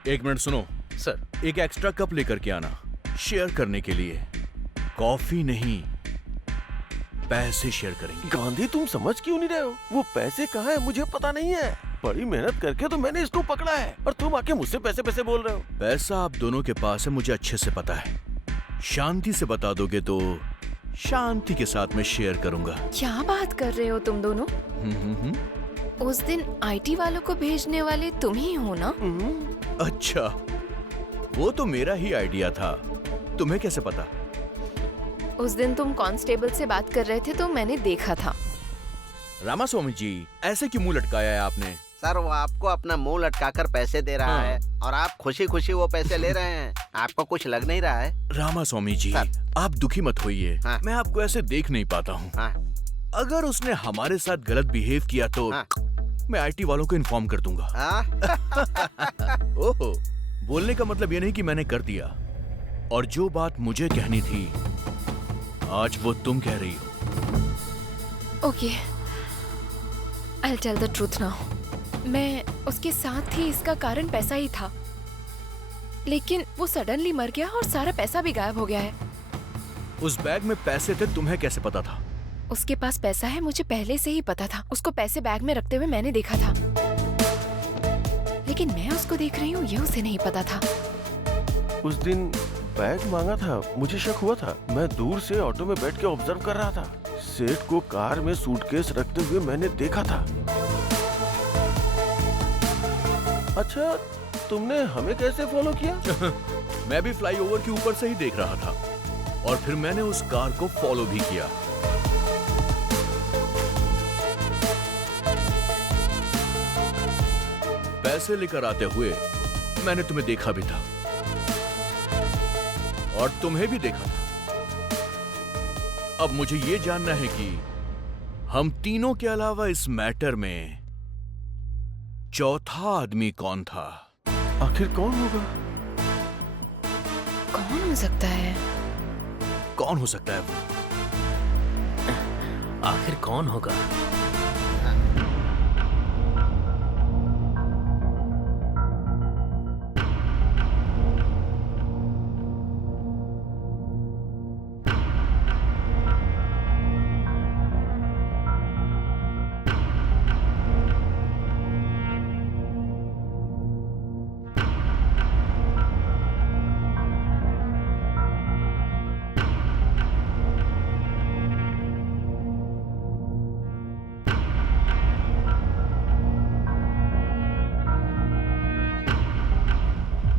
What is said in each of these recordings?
एक मिनट सुनो सर। एक एक्स्ट्रा कप लेकर के आना, शेयर करने के लिए। कॉफी नहीं, पैसे शेयर करेंगे। गांधी तुम समझ क्यों नहीं रहे हो? वो पैसे कहाँ है मुझे पता नहीं है। बड़ी मेहनत करके तो मैंने इसको पकड़ा है और तुम आके मुझसे पैसे पैसे बोल रहे हो। पैसा आप दोनों के पास है, मुझे अच्छे से पता है। शांति से बता दोगे तो शांति के साथ मैं शेयर करूंगा। क्या बात कर रहे हो तुम दोनों? उस दिन आईटी वालों को भेजने वाले तुम ही हो ना? अच्छा, वो तो मेरा ही आइडिया था, तुम्हें कैसे पता? उस दिन तुम कांस्टेबल से बात कर रहे थे तो मैंने देखा था। रामास्वामी जी, ऐसे क्यों मुंह लटकाया है आपने? सर वो आपको अपना मुंह लटकाकर पैसे दे रहा है और आप खुशी खुशी वो पैसे ले रहे हैं। आपको कुछ लग नहीं रहा है? रामास्वामी जी, आप दुखी मत होइए। हाँ। मैं आपको ऐसे देख नहीं पाता हूँ। हाँ। अगर उसने हमारे साथ गलत बिहेव किया तो हाँ। मैं आईटी वालों को इन्फॉर्म कर दूंगा। ओहो, बोलने का मतलब ये नहीं कि मैंने कर दिया। और जो बात मुझे कहनी थी आज वो तुम कह रही हो। Okay, I will tell the truth now. मैं उसके साथ थी, इसका कारण पैसा ही था, लेकिन वो सडनली मर गया और सारा पैसा भी गायब हो गया है। उस बैग में पैसे थे, तुम्हें कैसे पता था? उसके पास पैसा है मुझे पहले से ही पता था। उसको पैसे बैग में रखते हुए मैंने देखा था, लेकिन मैं उसको देख रही हूँ ये उसे नहीं पता था। उस दिन बैग मांगा था, मुझे शक हुआ था। मैं दूर से ऑटो में बैठ के ऑब्जर्व कर रहा था। सेठ को कार में सूटकेस रखते हुए मैंने देखा था। अच्छा, तुमने हमें कैसे फॉलो किया? मैं भी फ्लाईओवर के ऊपर से ही देख रहा था और फिर मैंने उस कार को फॉलो भी किया। पैसे लेकर आते हुए मैंने तुम्हें देखा भी था और तुम्हें भी देखा था। अब मुझे ये जानना है कि हम तीनों के अलावा इस मैटर में चौथा आदमी कौन था? आखिर कौन होगा? कौन हो सकता है? कौन हो सकता है वो? आखिर कौन होगा?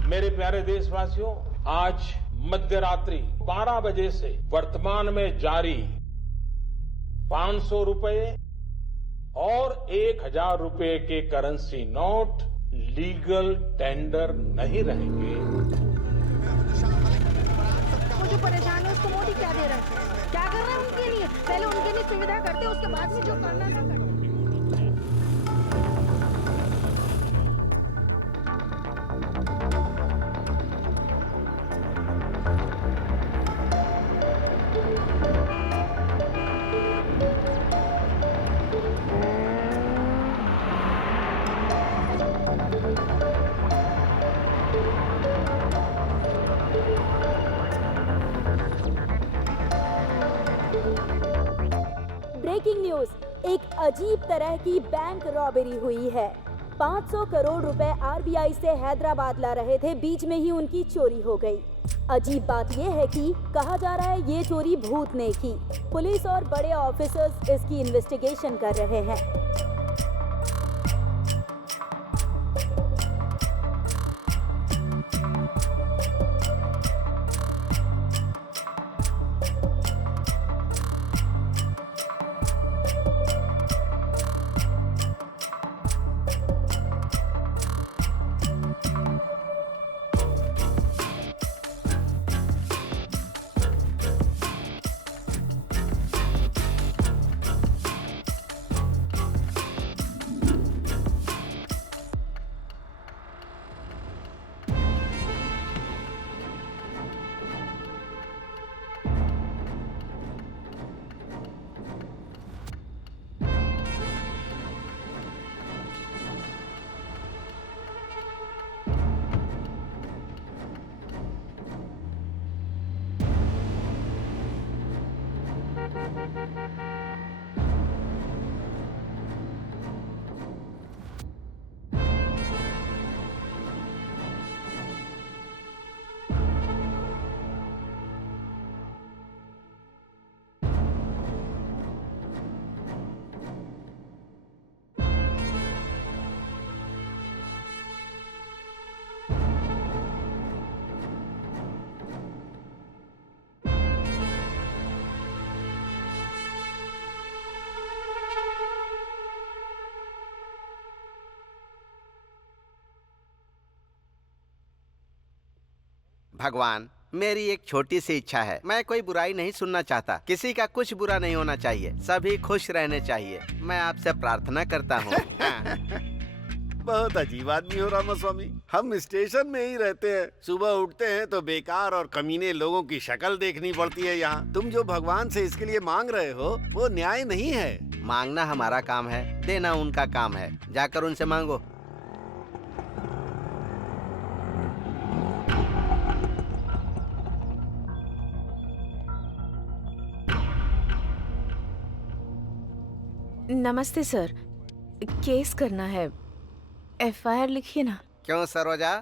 मेरे प्यारे देशवासियों, आज मध्यरात्रि 12 बजे से वर्तमान में जारी 500 रुपए और 1000 रुपए के करेंसी नोट लीगल टेंडर नहीं रहेंगे। वो जो परेशान है उसको मोदी क्या दे रहा है? क्या कर रहा है उनके लिए? पहले उनके लिए सुविधा करते, उसके बाद में जो करना था करते। ब्रेकिंग न्यूज, एक अजीब तरह की बैंक रॉबरी हुई है। 500 करोड़ रुपए आरबीआई से हैदराबाद ला रहे थे, बीच में ही उनकी चोरी हो गई। अजीब बात यह है कि कहा जा रहा है ये चोरी भूत ने की। पुलिस और बड़े ऑफिसर्स इसकी इन्वेस्टिगेशन कर रहे हैं। भगवान, मेरी एक छोटी सी इच्छा है। मैं कोई बुराई नहीं सुनना चाहता। किसी का कुछ बुरा नहीं होना चाहिए। सभी खुश रहने चाहिए। मैं आपसे प्रार्थना करता हूँ। बहुत अजीब आदमी हो रामास्वामी। हम स्टेशन में ही रहते हैं, सुबह उठते हैं तो बेकार और कमीने लोगों की शक्ल देखनी पड़ती है यहाँ। तुम जो भगवान से इसके लिए मांग रहे हो वो न्याय नहीं है। मांगना हमारा काम है, देना उनका काम है। जाकर उनसे मांगो। नमस्ते सर, केस करना है, एफआईआर लिखिए ना। क्यों सरोजा,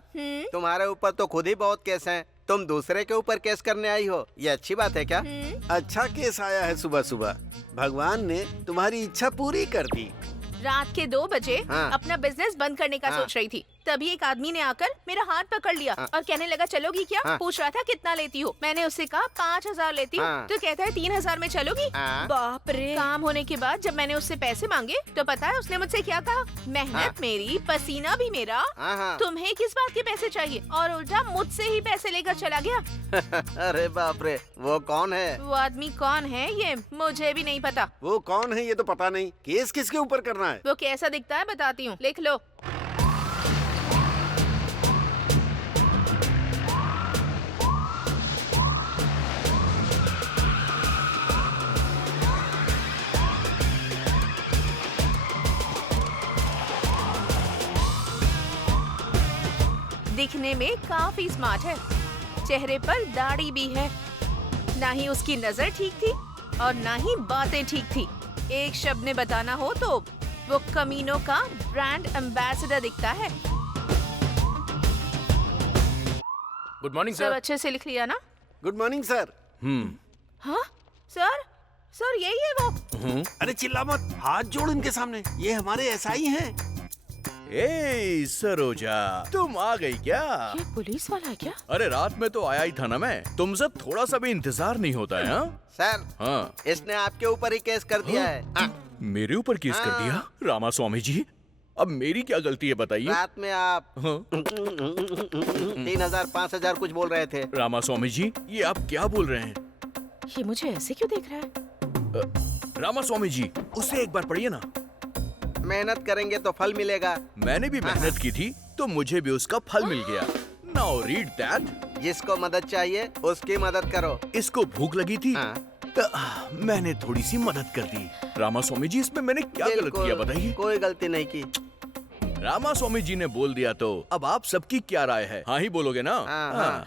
तुम्हारे ऊपर तो खुद ही बहुत केस हैं। तुम दूसरे के ऊपर केस करने आई हो, ये अच्छी बात है क्या? अच्छा केस आया है सुबह सुबह। भगवान ने तुम्हारी इच्छा पूरी कर दी। रात के 2 बजे हाँ। अपना बिजनेस बंद करने का हाँ। सोच रही थी, तभी एक आदमी ने आकर मेरा हाथ पकड़ लिया और कहने लगा चलोगी क्या? हाँ। पूछ रहा था कितना लेती हो। मैंने उससे कहा 5000 लेती हूँ। हाँ। तो कहता है 3000 में चलोगी। हाँ। बाप रे। काम होने के बाद जब मैंने उससे पैसे मांगे तो पता है उसने मुझसे क्या कहा? मेहनत हाँ। मेरी, पसीना भी मेरा, हाँ। तुम्हें किस बात के पैसे चाहिए? और उल्टा मुझसे ही पैसे लेकर चला गया। अरे बाप रे, वो कौन है? वो आदमी कौन है ये मुझे भी नहीं पता। वो कौन है ये तो पता नहीं। केस किसके ऊपर करना है? वो कैसा दिखता है बताती हूँ, लिख लो। दिखने में काफी स्मार्ट है, चेहरे पर दाढ़ी भी है। ना ही उसकी नजर ठीक थी और ना ही बातें ठीक थी। एक शब्द में बताना हो तो वो कमीनों का ब्रांड एम्बेसडर दिखता है। गुड मॉर्निंग सब अच्छे से लिख लिया ना? Good morning sir. हाँ सर, सर यही है वो। अरे चिल्ला मत, हाथ जोड़ इनके सामने। ये हमारे एसआई हैं। ए सरोजा, तुम आ गई क्या? ये पुलिस वाला है क्या? अरे रात में तो आया ही था ना मैं। तुमसे थोड़ा सा भी इंतजार नहीं होता है? सर, हाँ। इसने आपके ऊपर ही केस कर दिया है। मेरे ऊपर केस कर दिया? रामा स्वामी जी, अब मेरी क्या गलती है बताइए? रात में आप हाँ। 3000 5000 कुछ बोल रहे थे। रामा स्वामी जी, ये आप क्या बोल रहे हैं? ये मुझे ऐसे क्यों देख रहा है? रामा स्वामी जी, उसे एक बार पढ़िए ना। मेहनत करेंगे तो फल मिलेगा। मैंने भी मेहनत की थी तो मुझे भी उसका फल मिल गया। Now read that. जिसको मदद चाहिए उसकी मदद करो। इसको भूख लगी थी हाँ। तो मैंने थोड़ी सी मदद कर दी। रामा स्वामी जी, इसमें मैंने क्या गलत बिल्कुल, किया बताइए? कोई गलती नहीं की। रामा स्वामी जी ने बोल दिया तो अब आप सबकी क्या राय है? हाँ ही बोलोगे ना? हाँ।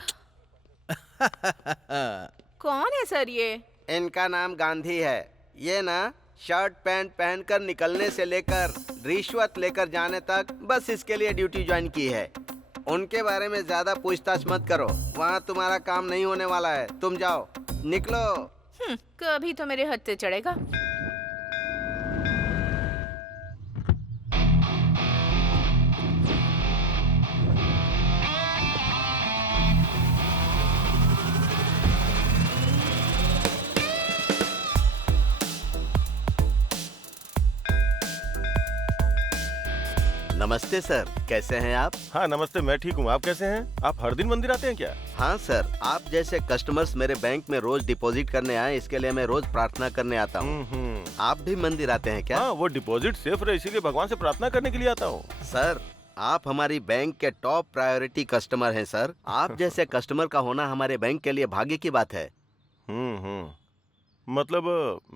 कौन है सर ये? इनका नाम गांधी है। ये ना शर्ट पैंट पहनकर निकलने से लेकर रिश्वत लेकर जाने तक बस इसके लिए ड्यूटी ज्वाइन की है। उनके बारे में ज्यादा पूछताछ मत करो, वहाँ तुम्हारा काम नहीं होने वाला है। तुम जाओ, निकलो। कभी तो मेरे हद से चढ़ेगा। नमस्ते सर, कैसे हैं आप? हाँ नमस्ते, मैं ठीक हूँ। आप कैसे हैं? आप हर दिन मंदिर आते हैं क्या? हाँ सर, आप जैसे कस्टमर्स मेरे बैंक में रोज डिपॉजिट करने आए, इसके लिए मैं रोज प्रार्थना करने आता हूँ। आप भी मंदिर आते हैं क्या? हाँ, वो डिपॉजिट सेफ रहे इसीलिए भगवान से प्रार्थना करने के लिए आता हूँ। सर, आप हमारी बैंक के टॉप प्रायोरिटी कस्टमर हैं सर। आप जैसे कस्टमर का होना हमारे बैंक के लिए भाग्य की बात है। मतलब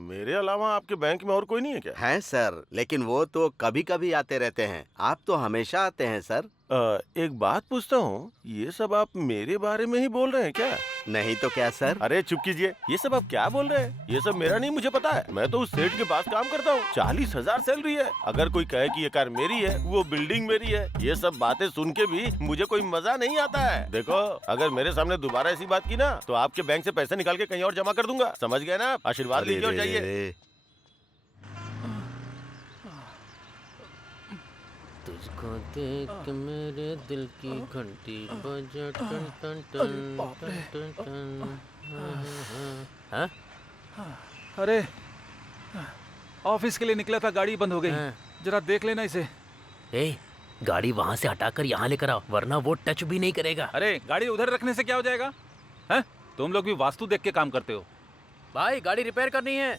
मेरे अलावा आपके बैंक में और कोई नहीं है क्या? है सर, लेकिन वो तो कभी कभी आते रहते हैं। आप तो हमेशा आते हैं सर। एक बात पूछता हूँ, ये सब आप मेरे बारे में ही बोल रहे हैं क्या? नहीं तो क्या सर? अरे चुप कीजिए, ये सब आप क्या बोल रहे हैं? ये सब मेरा नहीं, मुझे पता है। मैं तो उस सेठ के पास काम करता हूँ, 40,000 सैलरी है। अगर कोई कहे कि ये कार मेरी है, वो बिल्डिंग मेरी है, ये सब बातें सुन के भी मुझे कोई मजा नहीं आता है। देखो, अगर मेरे सामने दोबारा ऐसी बात की ना, तो आपके बैंक से पैसे निकाल के कहीं और जमा कर दूंगा। समझ गए ना? आशीर्वाद लीजिए और जाइए। तुझको देख मेरे दिल की घंटी बजा टन टन टन टन टन टन। हाँ? अरे ऑफिस के लिए निकला था, गाड़ी बंद हो गई। जरा देख लेना इसे। ए, गाड़ी वहाँ से हटाकर यहाँ लेकर आओ, वरना वो टच भी नहीं करेगा। अरे गाड़ी उधर रखने से क्या हो जाएगा? हैं? तुम लोग भी वास्तु देख के काम करते हो। भाई गाड़ी रिपेयर करनी है।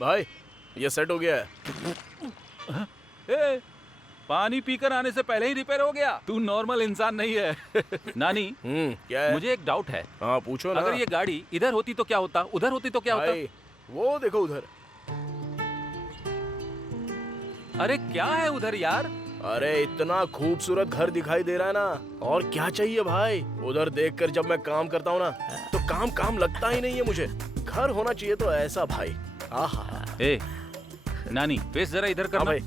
भाई ये सेट हो गया है। ए, पानी पीकर आने से पहले ही रिपेयर हो गया। तू नॉर्मल इंसान नहीं है। नानी, क्या है? मुझे एक डाउट है। हाँ पूछो ना। अगर ये गाड़ी इधर होती तो क्या होता, उधर होती तो क्या होता? वो देखो उधर। अरे क्या है उधर यार? अरे इतना खूबसूरत घर दिखाई दे रहा है ना, और क्या चाहिए भाई? उधर देखकर जब मैं काम करता हूँ ना, तो काम लगता ही नहीं है मुझे। घर होना चाहिए तो ऐसा भाई। आहा। ए, नानी फेस जरा इधर करना। भाई।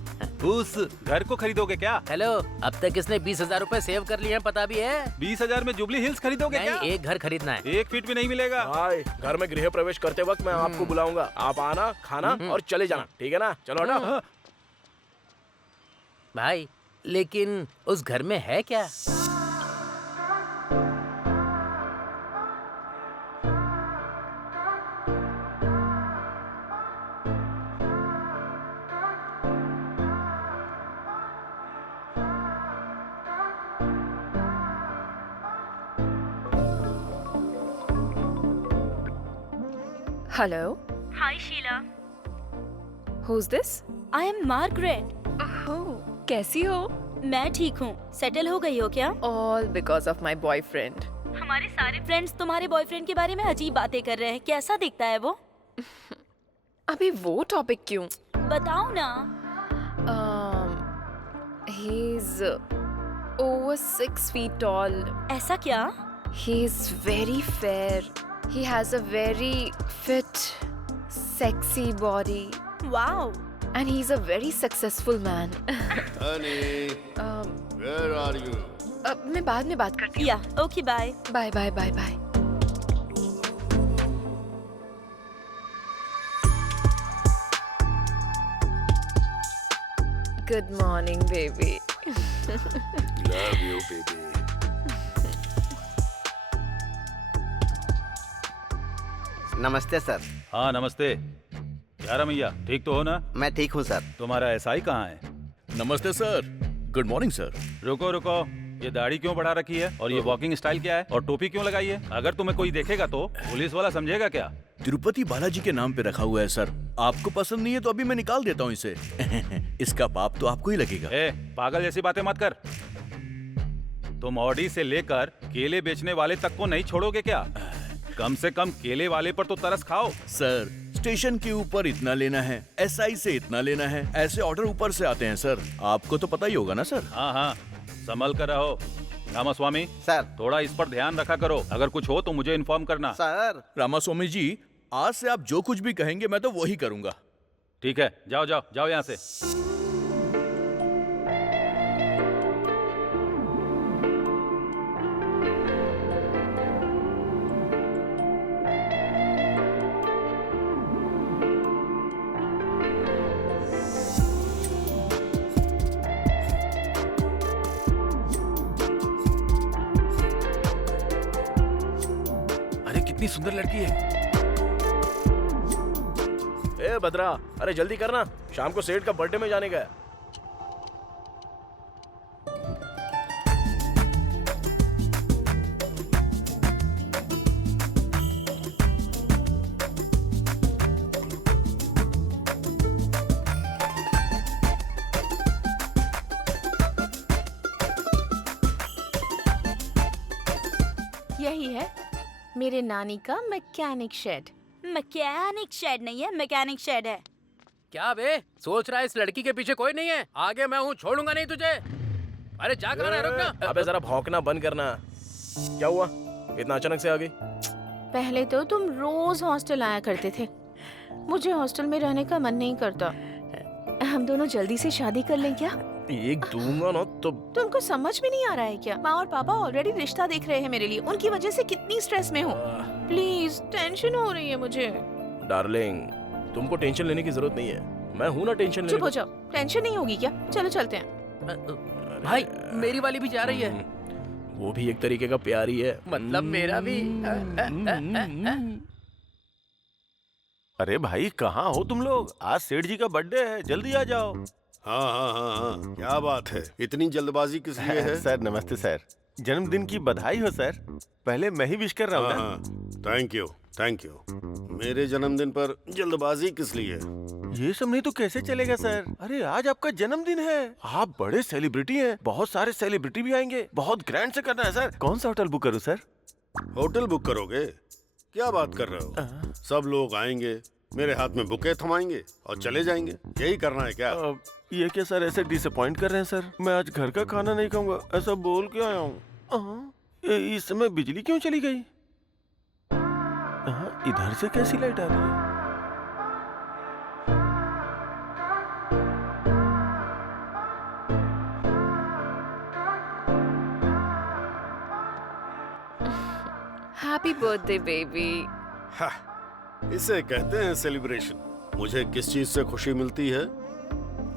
उस घर को खरीदोगे क्या? हेलो, अब तक इसने 20,000 रूपए सेव कर लिए हैं, पता भी है? 20,000 में जुबली हिल्स खरीदोगे क्या? नहीं, एक घर खरीदना है। 1 फीट भी नहीं मिलेगा। भाई घर में गृह प्रवेश करते वक्त मैं आपको बुलाऊंगा। आप आना, खाना और चले जाना, ठीक है ना? चलो हटा। भाई लेकिन उस घर में है क्या? Hello, hi Sheela, who's this? I am Margaret. कैसी हो? मैं ठीक हूँ। सेटल हो गई हो क्या? All because of my boyfriend. हमारे सारे फ्रेंड्स तुम्हारे बॉयफ्रेंड के बारे में अजीब बातें कर रहे हैं। कैसा दिखता है वो? अभी वो टॉपिक क्यों? बताओ ना। He's over 6 feet tall. ऐसा क्या? He's very fair. He has a very fit, sexy body. Wow. And he's a very successful man. Honey, where are you? मैं बाद में बात करती हूँ। Yeah, okay bye. Bye bye bye bye. Good morning, baby. Love you, baby. नमस्ते sir. हाँ नमस्ते। यार मैया ठीक तो हो ना? मैं ठीक हूँ सर। तुम्हारा एसआई कहाँ है? नमस्ते सर। Good morning sir. रुको रुको, ये दाढ़ी क्यों बढ़ा रखी है और ये वॉकिंग स्टाइल क्या है और टोपी क्यों लगाई है? अगर तुम्हें कोई देखेगा तो पुलिस वाला समझेगा क्या? तिरुपति बालाजी के नाम पे रखा हुआ है सर। आपको पसंद नहीं है तो अभी मैं निकाल देता हूँ इसे। इसका पाप तो आपको ही लगेगा। ए, पागल जैसी बातें मत कर। तुम ऑडी से लेकर केले बेचने वाले तक को नहीं छोड़ोगे क्या? कम से कम केले वाले पर तो तरस खाओ। सर स्टेशन के ऊपर इतना लेना है, एसआई से इतना लेना है, ऐसे ऑर्डर ऊपर से आते हैं सर। आपको तो पता ही होगा ना सर। हाँ हाँ, संभल कर रहो। रामास्वामी सर। थोड़ा इस पर ध्यान रखा करो। अगर कुछ हो तो मुझे इन्फॉर्म करना। सर। रामास्वामी जी, आज से आप जो कुछ भी कहेंगे मैं तो वही करूंगा। ठीक है, जाओ जाओ जाओ यहाँ से। कितनी सुंदर लड़की है। ए बद्रा, अरे जल्दी करना, शाम को सेठ का बर्थडे में जाने का है। यही है मेरे नानी का मैकेनिक शेड। मैकेनिक शेड नहीं है, मैकेनिक शेड है। क्या बे सोच रहा है इस लड़की के पीछे कोई नहीं है? आगे मैं हूँ, छोड़ूंगा नहीं तुझे। अरे जा कहाँ है, रुकना। अबे जरा भौंकना बंद करना। क्या हुआ, इतना अचानक से आ गई? पहले तो तुम रोज हॉस्टल आया करते थे, मुझे हॉस्टल में रहने का मन नहीं करता। हम दोनों जल्दी से शादी कर लें क्या? एक दूंगा ना तो। तुमको समझ में नहीं आ रहा है क्या? माँ और पापा ऑलरेडी रिश्ता देख रहे हैं मेरे लिए, उनकी वजह से कितनी स्ट्रेस में हूँ। प्लीज, टेंशन हो रही है मुझे। डार्लिंग, तुमको टेंशन लेने की जरूरत नहीं है, मैं हूँ ना टेंशन लेने। चुप हो जाओ, टेंशन नहीं होगी क्या? चलो चलते हैं। भाई मेरी वाली भी जा रही है। वो भी एक तरीके का प्यार ही है। मतलब मेरा भी। अरे भाई कहाँ हो तुम लोग? आज सेठ जी का बर्थडे है, जल्दी आ जाओ। हाँ हाँ हाँ हाँ, क्या बात है, इतनी जल्दबाजी किस लिए है? सर नमस्ते सर, जन्मदिन की बधाई हो सर। पहले मैं ही विश कर रहा हूँ ना। हाँ, थैंक यू थैंक यू। मेरे जन्मदिन पर जल्दबाजी किस लिए? ये सब नहीं तो कैसे चलेगा सर? अरे आज आपका जन्मदिन है, आप बड़े सेलिब्रिटी हैं, बहुत सारे सेलिब्रिटी भी आएंगे, बहुत ग्रैंड से करना है सर। कौन सा होटल बुक करूँ सर? होटल बुक करोगे? क्या बात कर रहे हो? सब लोग आएंगे, मेरे हाथ में बुके थमाएंगे और चले जाएंगे, यही करना है क्या? ये क्या सर, ऐसे डिसअपॉइंट कर रहे हैं सर? मैं आज घर का खाना नहीं खाऊंगा, ऐसा बोल के आया हूँ। इस समय बिजली क्यों चली गई? इधर से कैसी लाइट आ रही है? Happy birthday baby. इसे कहते हैं सेलिब्रेशन। मुझे किस चीज से खुशी मिलती है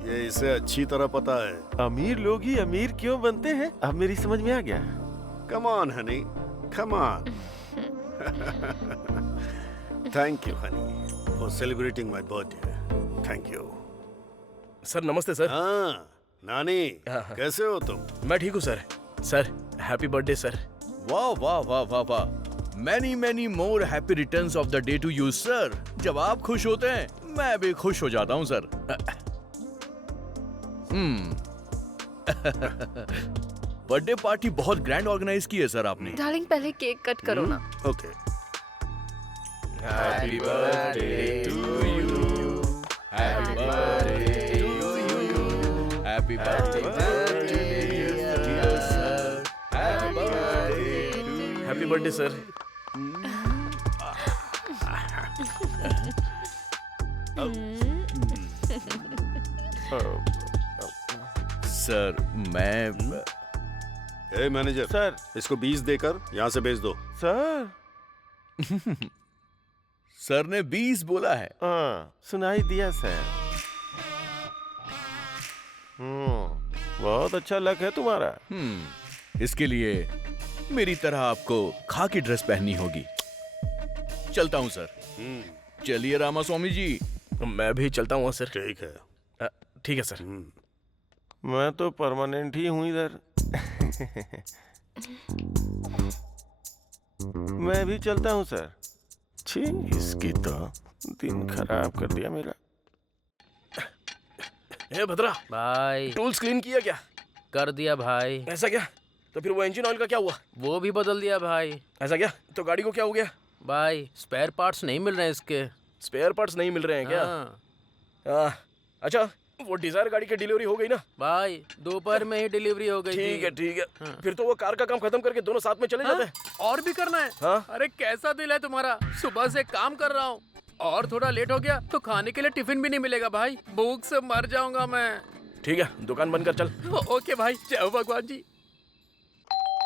ये इसे अच्छी तरह पता है। अमीर लोग ही अमीर क्यों बनते हैं, अब मेरी समझ में आ गया। Come on honey, come on. Thank you honey for celebrating my birthday. Thank you. Sir नमस्ते सर। हाँ नानी, कैसे हो तुम? मैं ठीक हूँ sir. Sir happy birthday sir. वाह वाह वाह वाह वाह, many many more happy returns of the day to you sir. जब आप खुश होते हैं मैं भी खुश हो जाता हूँ सर। बर्थडे पार्टी बहुत ग्रैंड ऑर्गेनाइज की है सर आपने। डार्लिंग पहले केक कट करो ना। Okay. Happy birthday to you, happy birthday to you, happy birthday sir, happy birthday sir. Sir मैं ए मैनेजर सर, इसको 20 देकर यहाँ से भेज दो। सर सर ने 20 बोला है। हाँ सुनाई दिया सर। बहुत अच्छा लक है तुम्हारा। इसके लिए मेरी तरह आपको खाकी ड्रेस पहननी होगी। चलता हूँ सर। चलिए रामास्वामी जी। मैं भी चलता हूँ सर। ठीक है। ठीक है सर। मैं तो परमानेंट ही हूँ इधर। मैं भी चलता हूँ सर। छी, इसकी तो दिन खराब कर दिया मेरा। ए भद्रा भाई टूल्स क्लीन किया क्या? कर दिया भाई। ऐसा क्या? तो फिर वो इंजन ऑयल का क्या हुआ? वो भी बदल दिया भाई। ऐसा क्या? तो गाड़ी को क्या हो गया? भाई स्पेयर पार्ट्स नहीं मिल रहे हैं इसके। स्पेयर पार्ट्स नहीं मिल रहे हैं क्या? हाँ। अच्छा वो डिजायर गाड़ी की डिलीवरी हो गई ना? भाई दोपहर में ही डिलीवरी हो गई। ठीक है ठीक है। फिर तो वो कार का काम खत्म करके दोनों साथ में चले जाते हैं। और भी करना है? हाँ? अरे कैसा दिल है तुम्हारा, सुबह से काम कर रहा हूँ और थोड़ा लेट हो गया तो खाने के लिए टिफिन भी नहीं मिलेगा भाई, भूख से मर जाऊंगा मैं। ठीक है दुकान बंद कर चल। ओके भाई, जय भगवान जी।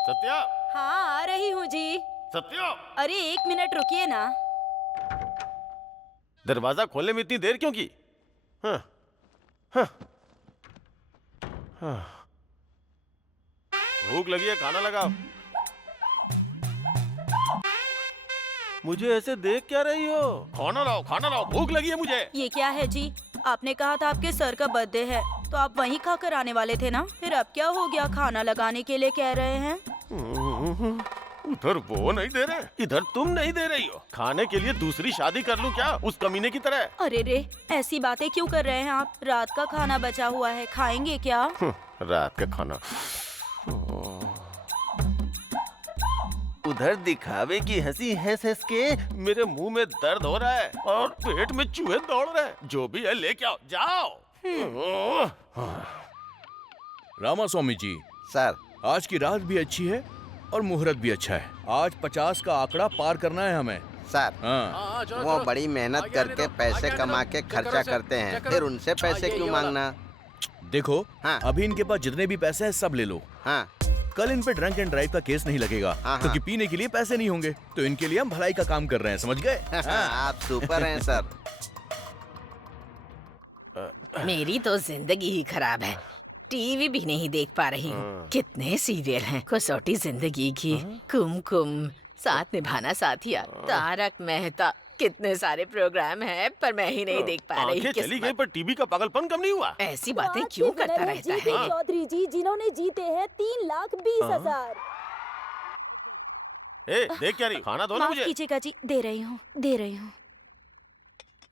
सत्या। हाँ आ रही हूँ जी। सत्या। अरे 1 मिनट रुकिए ना। दरवाजा खोलने में इतनी देर क्यों की? हाँ, हाँ, हाँ। भूख लगी है, खाना लगाओ। मुझे ऐसे देख क्या रही हो? खाना लाओ, भूख लगी है मुझे। ये क्या है जी? आपने कहा था आपके सर का बर्थडे है तो आप वहीं खाकर आने वाले थे ना, फिर अब क्या हो गया? खाना लगाने के लिए कह रहे हैं। उधर वो नहीं दे रहे, इधर तुम नहीं दे रही हो। खाने के लिए दूसरी शादी कर लूं क्या उस कमीने की तरह? अरे रे, ऐसी बातें क्यों कर रहे हैं आप? रात का खाना बचा हुआ है, खाएंगे क्या? रात का खाना उधर दिखावे की हंसी हंस हंस के मेरे मुंह में दर्द हो रहा है और पेट में चूहे दौड़ रहे हैं। जो भी है लेके आओ, जाओ। रामास्वामी जी, सर आज की रात भी अच्छी है और मुहूर्त भी अच्छा है। आज 50 का आंकड़ा पार करना है हमें। सर हाँ। वो बड़ी मेहनत करके पैसे कमा के खर्चा करते हैं, फिर उनसे पैसे क्यों मांगना? देखो, हाँ। अभी इनके पास जितने भी पैसे हैं सब ले लो। हाँ। कल इन पे ड्रंक एंड ड्राइव का केस नहीं लगेगा, हाँ। क्योंकि पीने के लिए पैसे नहीं होंगे। तो इनके लिए हम भलाई का काम कर रहे हैं, समझ गए? आप सुपर हैं सर। मेरी तो जिंदगी ही खराब है, टीवी भी नहीं देख पा रही हूँ। कितने सीरियल हैं, कसौटी जिंदगी की, कुमकुम, साथ निभाना साथिया, तारक मेहता, कितने सारे प्रोग्राम हैं, पर मैं ही नहीं देख पा रही। आंखें चली गई पर टीवी का पागलपन कम नहीं हुआ। ऐसी बातें क्यों करता रहता है? चौधरी जी, जिन्होंने जीते हैं 3,20,000। ए, देख क्या रही, खाना दो ना मुझे। कीजिएगा जी, दे रही हूँ।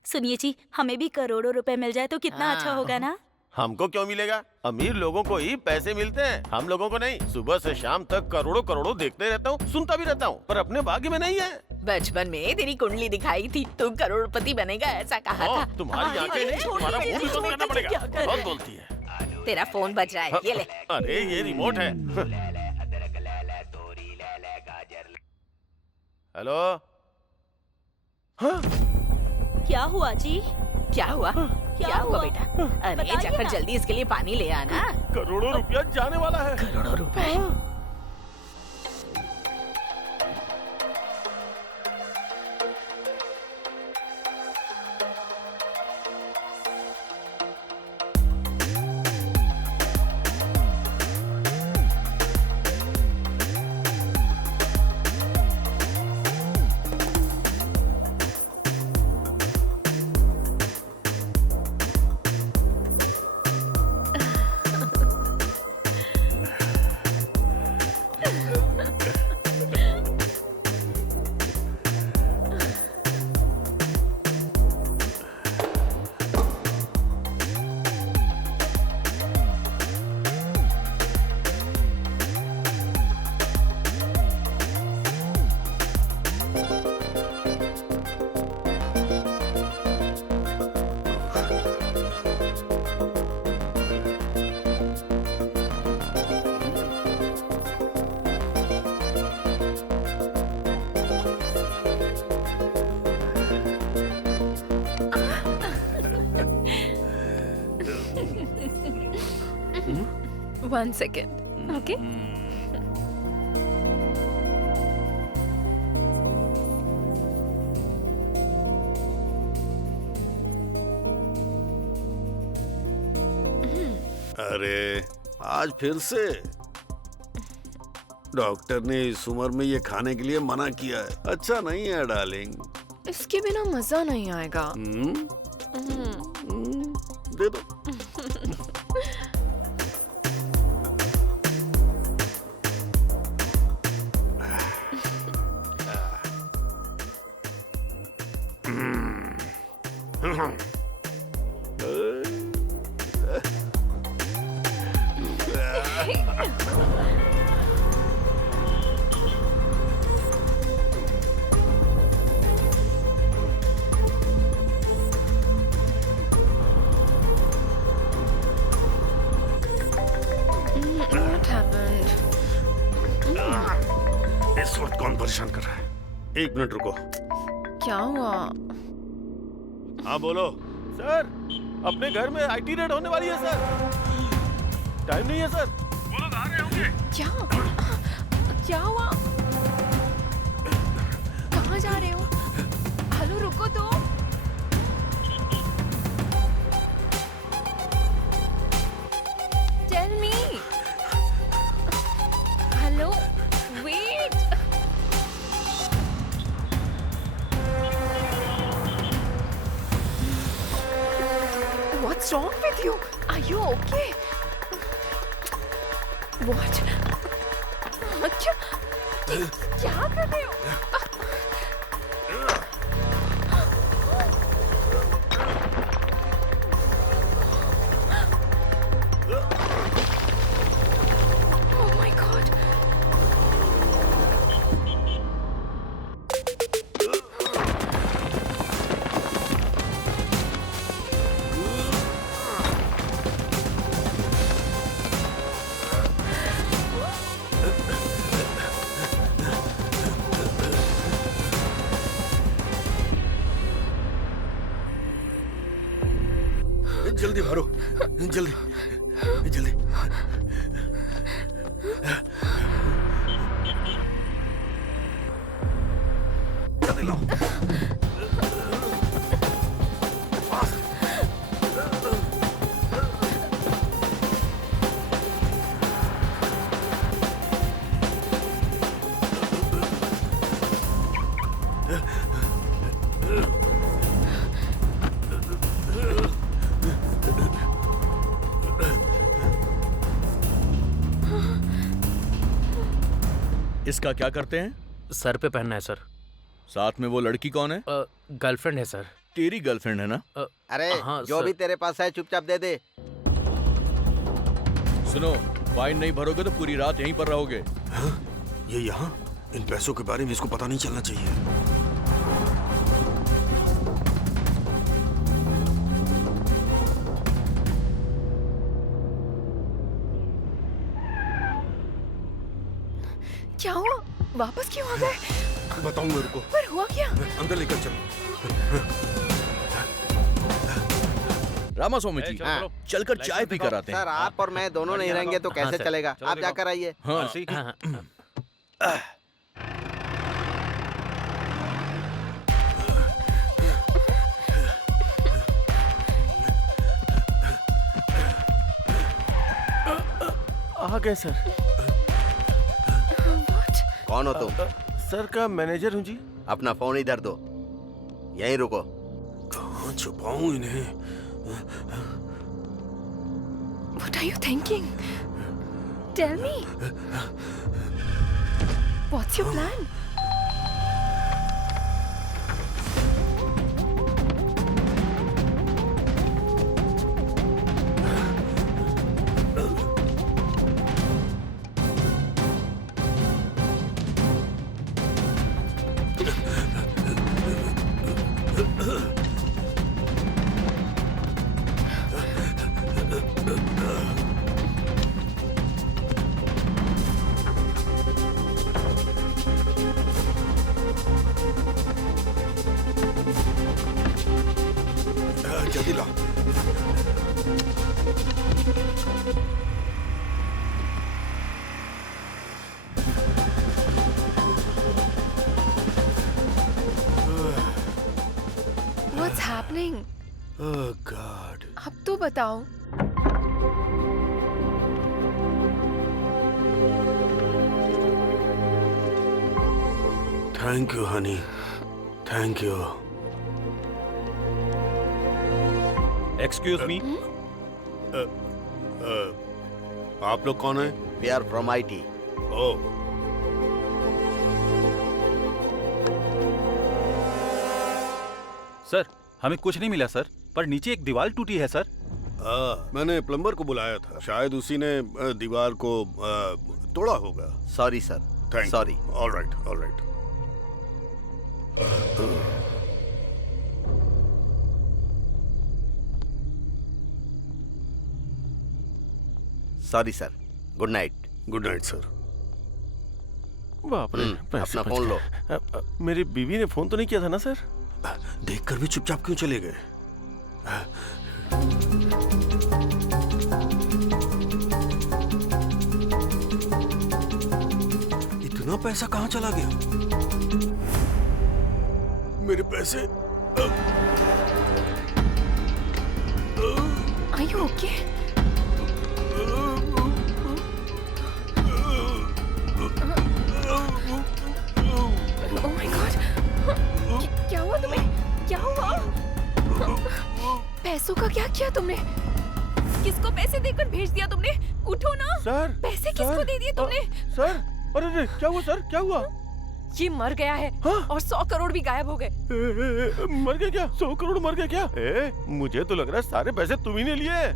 सुनिए जी, हमें भी करोड़ों रुपए मिल जाए तो कितना अच्छा होगा ना? हमको क्यों मिलेगा? अमीर लोगों को ही पैसे मिलते हैं, हम लोगों को नहीं। सुबह से शाम तक करोड़ों करोड़ों देखते रहता हूँ, सुनता भी रहता हूँ, पर अपने भाग्य में नहीं है। बचपन में तेरी कुंडली दिखाई थी, तू करोड़पति बनेगा ऐसा कहा था। तुम्हारी आंखें नहीं, तुम्हारा मुंह भी बंद करना पड़ेगा। बहुत बोलती है। तेरा फोन बज रहा है, ये ले। अरे ये रिमोट है। हेलो। क्या हुआ जी? क्या हुआ बेटा? अरे जाकर जल्दी इसके लिए पानी ले आना। करोड़ों रुपया जाने वाला है। करोड़ों रुपए? One second, okay? अरे आज फिर से डॉक्टर ने इस उम्र में ये खाने के लिए मना किया है। अच्छा नहीं है डार्लिंग। इसके बिना मजा नहीं आएगा। दे दो। What happened? इस वक्त कौन परेशान कर रहा है? एक मिनट रुको। क्या हुआ? हाँ बोलो। सर, अपने घर में आईटी रेड होने वाली है सर। टाइम नहीं है सर। वो लोग आ रहे होंगे। क्या हुआ? कहाँ जा रहे हो? हेलो, रुको तो। Tell me. Hello, wait. What's wrong with you? Are you okay? What? क्या कर रहे हो? Oh my God. जल्दी भरो, जल्दी जल्दी। जल्दी लाओ। इसका क्या करते हैं? सर पे पहनना है सर। साथ में वो लड़की कौन है? गर्लफ्रेंड है सर। तेरी गर्लफ्रेंड है ना? अरे हाँ, जो सर। भी तेरे पास है चुपचाप दे दे। सुनो, फाइन नहीं भरोगे तो पूरी रात यहीं पर रहोगे। ये यहाँ? इन पैसों के बारे में इसको पता नहीं चलना चाहिए। क्या हुआ? वापस क्यों आ गए? बताऊंगा, रुको। पर हुआ क्या? अंदर लेकर चलो। रामास्वामी जी, हाँ। चलकर चाय पी कर आते हैं। सर आप और मैं दोनों नहीं रहेंगे तो कैसे सर। चलेगा? चलो आप जाकर आइए। हाँ। आ गए सर। कौन हो तुम? सर का मैनेजर हूँ जी। अपना फोन इधर दो, यहीं रुको। कहाँ छुपाऊं इन्हें? What are you thinking? Tell me. What's your plan? जल्दी लाओ। What's happening? Oh God. अब तो बताओ। Thank you, honey. Thank you. Excuse me. आप लोग कौन हैं? We are from IT. Oh, sir हमें कुछ नहीं मिला सर, पर नीचे एक दीवार टूटी है सर। मैंने प्लम्बर को बुलाया था, शायद उसी ने दीवार को तोड़ा होगा। Sorry sir. Thank sorry. All right, all right. Sorry sir. Good night. Good night sir. बाप रे, पैसे अपना बच फोन गए। लो। मेरी बीवी ने फोन तो नहीं किया था ना सर? देखकर भी चुपचाप क्यों चले गए? इतना पैसा कहाँ चला गया? मेरे पैसे। Are you okay? Oh my God! क्या हुआ तुम्हें? क्या हुआ? पैसों का क्या किया तुमने? किसको पैसे देकर भेज दिया तुमने? उठो ना। सर, पैसे किसको दे दिए तुमने? सर, अरे क्या हुआ सर? क्या हुआ? ये मर गया है। हाँ? और 100 करोड़ भी गायब हो गए। मर गया क्या? 100 करोड़ मर गया क्या? मुझे तो लग रहा है सारे पैसे तुम ही ने लिए।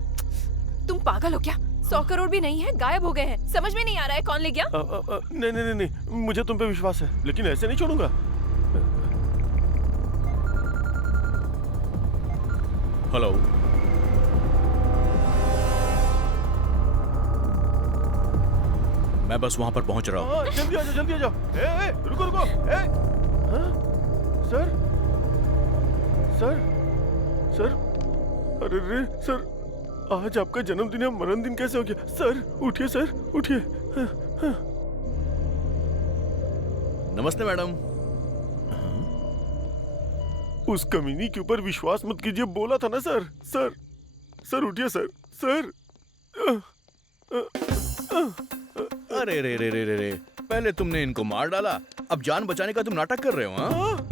तुम पागल हो क्या? 100 करोड़ भी नहीं है, गायब हो गए हैं। समझ में नहीं आ रहा है कौन ले गया? नहीं नहीं नहीं, मुझे तुम पे विश्वास है, लेकिन ऐसे नहीं छोड़ूंगा। हेलो, मैं बस वहां पर पहुंच रहा हूँ। जल्दी आ जाओ, जल्दी आ जाओ। रुको रुको। सर, सर, सर, अरे रे सर, आज आपका जन्मदिन या मरण दिन कैसे हो गया? सर उठिए, सर उठिए। नमस्ते मैडम। उस कमीनी के ऊपर विश्वास मत कीजिए, बोला था ना सर। सर सर उठिए सर। सर अरे रे रे रे रे रे, पहले तुमने इनको मार डाला, अब जान बचाने का तुम नाटक कर रहे हो? हाँ?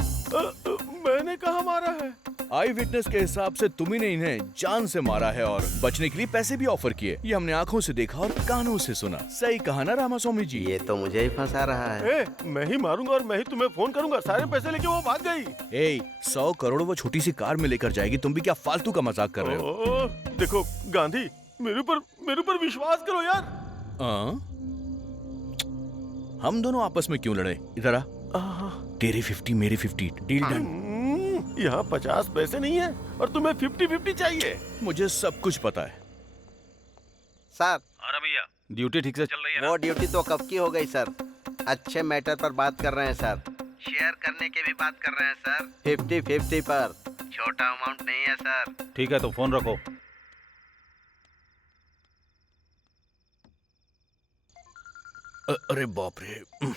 मैंने कहा मारा है? आई विटनेस के हिसाब से तुम ने इन्हें जान से मारा है और बचने के लिए पैसे भी ऑफर किए। ये हमने आंखों से देखा और कानों से सुना। सही कहा ना रामास्वामी जी? ये तो मुझे ही फंसा रहा है। मैं ही मारूंगा और मैं ही तुम्हें फोन करूंगा। सारे पैसे लेके वो भाग गई। 100 करोड़ वो छोटी सी कार में लेकर जाएगी, तुम भी क्या फालतू का मजाक कर रहे हो? देखो गांधी, मेरे ऊपर विश्वास करो यार। हम दोनों आपस में क्यों लड़े? इधर आ। तेरी 50 मेरी 50, डील डन। यहाँ 50 पैसे नहीं है और तुम्हें 50-50 चाहिए। मुझे सब कुछ पता है सर। अरे भैया, ड्यूटी ठीक से चल रही है ना? वो ड्यूटी तो कब की हो गई सर। अच्छे मैटर पर बात कर रहे हैं सर। शेयर करने की भी बात कर रहे हैं सर। 50-50 पर, छोटा अमाउंट नहीं है सर। ठीक है तो फोन रखो। अरे बाप रे।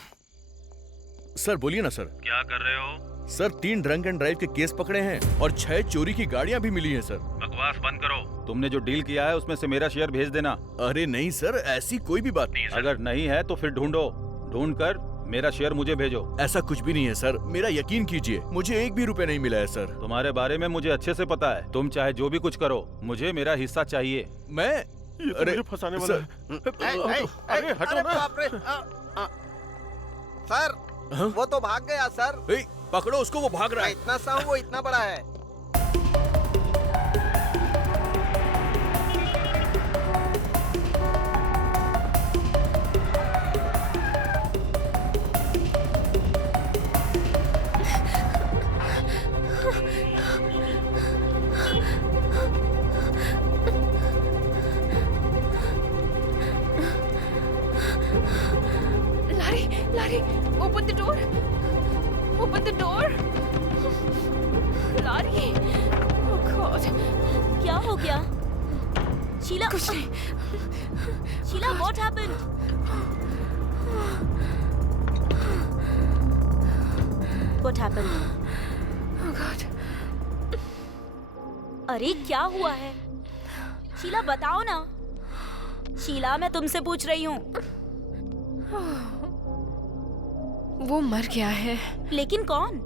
सर बोलिए ना सर। क्या कर रहे हो? सर 3 ड्रंक एंड ड्राइव के केस पकड़े हैं और 6 चोरी की गाड़ियां भी मिली हैं सर। बकवास बंद करो। तुमने जो डील किया है उसमें से मेरा शेयर भेज देना। अरे नहीं सर, ऐसी कोई भी बात नहीं है सर। अगर नहीं है तो फिर ढूंढ कर मेरा शेयर मुझे भेजो। ऐसा कुछ भी नहीं है सर, मेरा यकीन कीजिए, मुझे 1 भी रुपए नहीं मिला है सर। तुम्हारे बारे में मुझे अच्छे से पता है। तुम चाहे जो भी कुछ करो, मुझे मेरा हिस्सा चाहिए। मैं अरे फंसाने वाला है। अरे हटो ना। सर वो तो भाग गया सर। पकड़ो उसको, वो भाग रहा है। इतना सा हूँ, वो इतना बड़ा है। लारी, open the door. Open the door. Lorry, oh God. क्या हो गया? शीला, कुछ नहीं। Sheila, what happened? What happened? Oh God. अरे क्या हुआ है? शीला बताओ ना। शीला, मैं तुमसे पूछ रही हूँ। वो मर गया है। लेकिन कौन?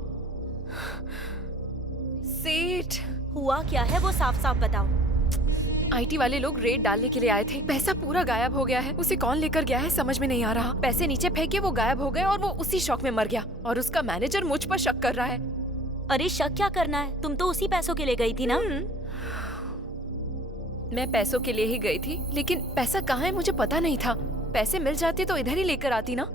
सेठ। हुआ क्या है वो साफ साफ बताओ। आईटी वाले लोग रेड डालने के लिए आए थे। पैसा पूरा गायब हो गया है। उसे कौन लेकर गया है समझ में नहीं आ रहा। पैसे नीचे फेंके, वो गायब हो गए और वो उसी शौक में मर गया। और उसका मैनेजर मुझ पर शक कर रहा है। अरे शक क्या करना है, तुम तो उसी पैसों के लिए गई थी ना? मैं पैसों के लिए ही गई थी, लेकिन पैसा कहाँ है मुझे पता नहीं था। पैसे मिल जाते तो इधर ही लेकर आती ना।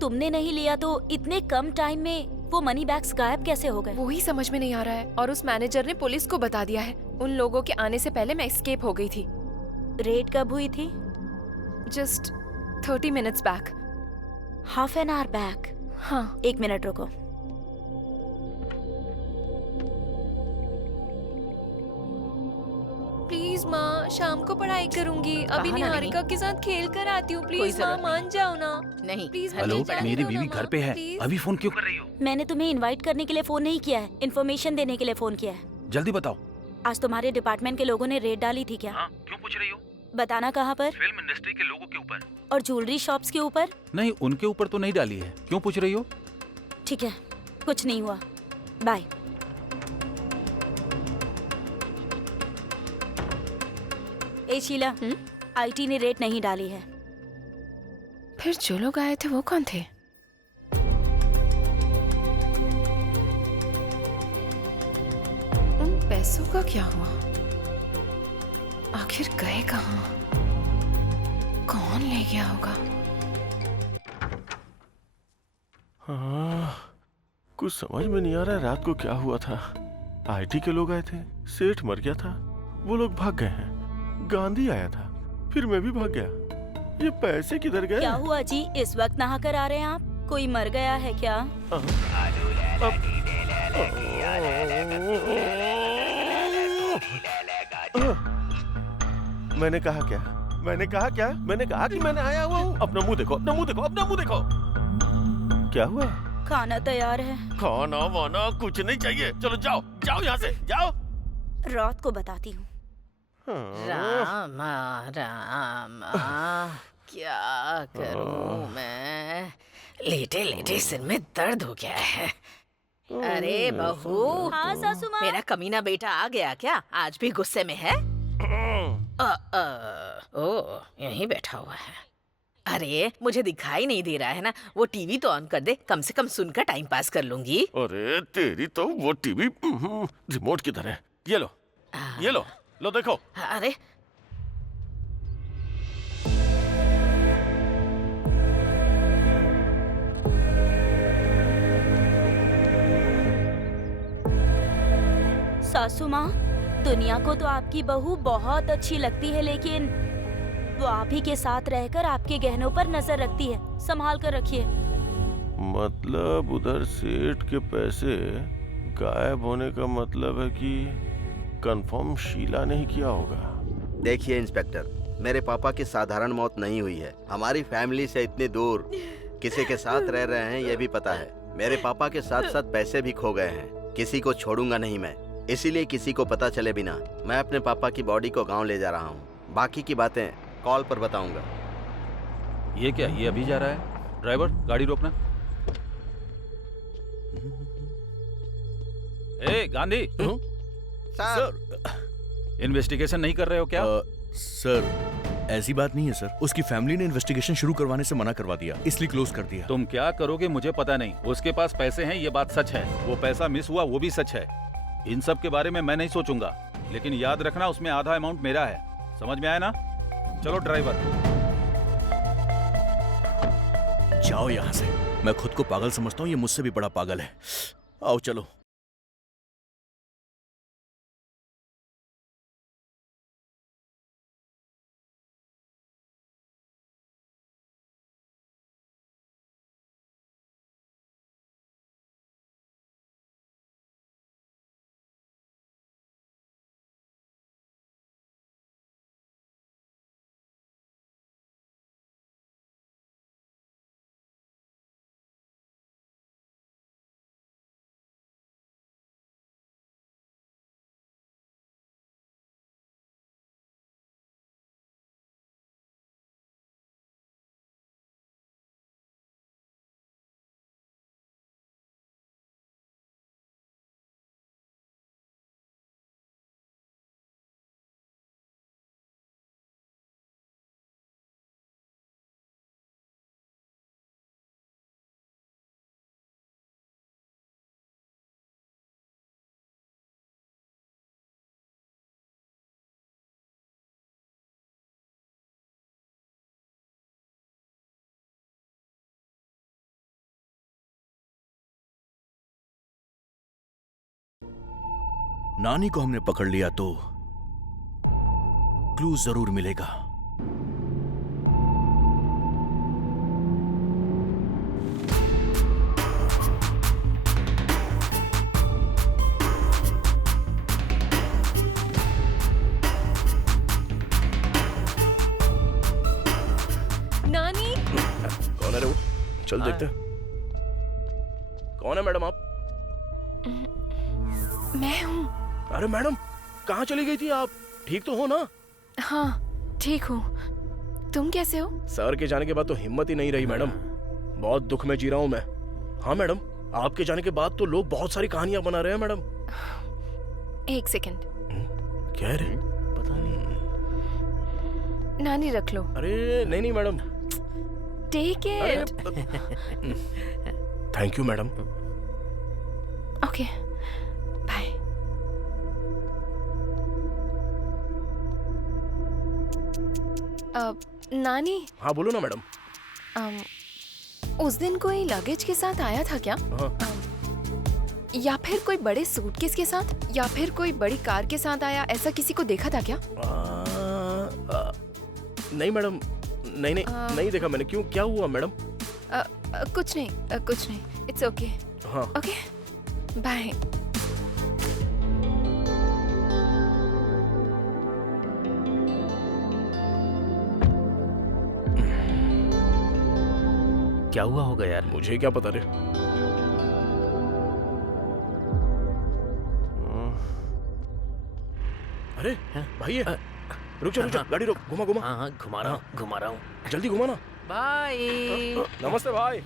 तुमने नहीं लिया तो इतने कम टाइम में वो मनी बैग्स गायब कैसे हो गए? वो ही समझ में नहीं आ रहा है। और उस मैनेजर ने पुलिस को बता दिया है। उन लोगों के आने से पहले मैं एस्केप हो गई थी। रेड कब हुई थी? Just 30 minutes back. Half an hour back? हाँ। 1 मिनट रुको। प्लीज माँ, शाम को पढ़ाई करूंगी। अभी निहारिका के साथ खेल कर आती हूँ। प्लीज माँ, मान जाओ ना। नहीं। प्लीज। हेलो, मेरी बीवी घर पे है। अभी फोन क्यों कर रही हो? मैंने तुम्हें इनवाइट करने के लिए फोन नहीं किया है, इन्फॉर्मेशन देने के लिए फोन किया है। जल्दी बताओ। आज तुम्हारे डिपार्टमेंट के लोगों ने रेड डाली थी क्या? हाँ, क्यों पूछ रही हो? बताना कहाँ पर? फिल्म इंडस्ट्री के लोगों के ऊपर। और ज्वेलरी शॉप्स के ऊपर? नहीं, उनके ऊपर तो नहीं डाली है। क्यों पूछ रही हो? ठीक है, कुछ नहीं हुआ। बाय। ए शीला, आईटी ने रेट नहीं डाली है। फिर जो लोग आए थे वो कौन थे? उन पैसों का क्या हुआ? आखिर गए कहाँ? कौन ले गया होगा? हाँ, कुछ समझ में नहीं आ रहा है रात को क्या हुआ था। आईटी के लोग आए थे, सेठ मर गया था, वो लोग भाग गए हैं। गांधी आया था, फिर मैं भी भाग गया। ये पैसे किधर गए? क्या हुआ जी, इस वक्त नहा कर आ रहे हैं आप? कोई मर गया है क्या? मैंने कहा क्या? मैंने कहा क्या? मैंने कहा कि मैंने आया हुआ हूँ। अपना मुंह देखो, अपना मुंह देखो, अपना मुंह देखो। क्या हुआ? खाना तैयार है। खाना वाना कुछ नहीं चाहिए। चलो जाओ, जाओ यहाँ से, जाओ। रात को बताती हूँ। रामा रामा, क्या करूं मैं? लेटे लेटे सिर में दर्द हो गया है। अरे बहू, हाँ सासू माँ। मेरा कमीना बेटा आ गया क्या? आज भी गुस्से में है? ओ, यहीं बैठा हुआ है। अरे मुझे दिखाई नहीं दे रहा है ना, वो टीवी तो ऑन कर दे, कम से कम सुनकर टाइम पास कर लूंगी। अरे तेरी तो वो टीवी रिमोट किधर है? ये लो, ये लो, लो देखो। अरे सासू माँ, दुनिया को तो आपकी बहू बहुत अच्छी लगती है, लेकिन वो आप ही के साथ रहकर आपके गहनों पर नजर रखती है। संभाल कर रखिए। मतलब उधर सेठ के पैसे गायब होने का मतलब है कि कंफर्म शीला ने ही किया होगा। देखिए इंस्पेक्टर, मेरे पापा की साधारण मौत नहीं हुई है। हमारी फैमिली से इतनी दूर किसी के साथ रह रहे हैं ये भी पता है। मेरे पापा के साथ साथ पैसे भी खो गए हैं। किसी को छोड़ूंगा नहीं मैं, इसीलिए किसी को पता चले बिना मैं अपने पापा की बॉडी को गांव ले जा रहा हूँ। बाकी की बातें कॉल पर बताऊंगा। ये क्या, ये अभी जा रहा है? ड्राइवर, गाड़ी रोकना। ए गांधी, सर, इन्वेस्टिगेशन नहीं कर रहे हो क्या? सर ऐसी बात नहीं है सर, उसकी फैमिली ने इन्वेस्टिगेशन शुरू करवाने से मना करवा दिया, इसलिए क्लोज कर दिया। तुम क्या करोगे मुझे पता नहीं। उसके पास पैसे हैं ये बात सच है, वो पैसा मिस हुआ वो भी सच है। इन सब के बारे में मैं नहीं सोचूंगा, लेकिन याद रखना उसमें आधा अमाउंट मेरा है। समझ में आया ना? चलो ड्राइवर। जाओ यहाँ से। मैं खुद को पागल समझता हूँ, ये मुझसे भी बड़ा पागल है। आओ चलो। नानी को हमने पकड़ लिया तो क्लू जरूर मिलेगा। नानी, कौन है रे वो? चल देखते हैं। कौन है मैडम आप? मैं हूँ। अरे मैडम, कहाँ चली गई थी आप? ठीक तो हो ना? हाँ ठीक हूँ। तुम कैसे हो? सर के जाने के बाद तो हिम्मत ही नहीं रही मैडम। बहुत दुख में जी रहा हूँ मैं। हाँ मैडम, आपके जाने के बाद तो लोग बहुत सारी कहानियां बना रहे हैं मैडम। एक सेकंड। क्या है रे? पता नहीं। नानी रख लो। अरे नहीं नहीं madam. Take it. Thank you madam. Okay bye. नानी। हाँ बोलो ना मैडम। उस दिन कोई लगेज के साथ आया था क्या? हाँ। या फिर कोई बड़े सूटकेस के साथ, या फिर कोई बड़ी कार के साथ आया, ऐसा किसी को देखा था क्या? नहीं मैडम, नहीं नहीं नहीं देखा मैंने। क्यों, क्या हुआ मैडम? कुछ नहीं, कुछ नहीं। It's okay. हाँ ओके बाय। क्या हुआ होगा यार? मुझे क्या पता रे। अरे भाई ये रुक जा गाड़ी रोक, घुमा घुमा। हाँ घुमा रहा हूँ जल्दी घुमा ना। भाई। नमस्ते भाई।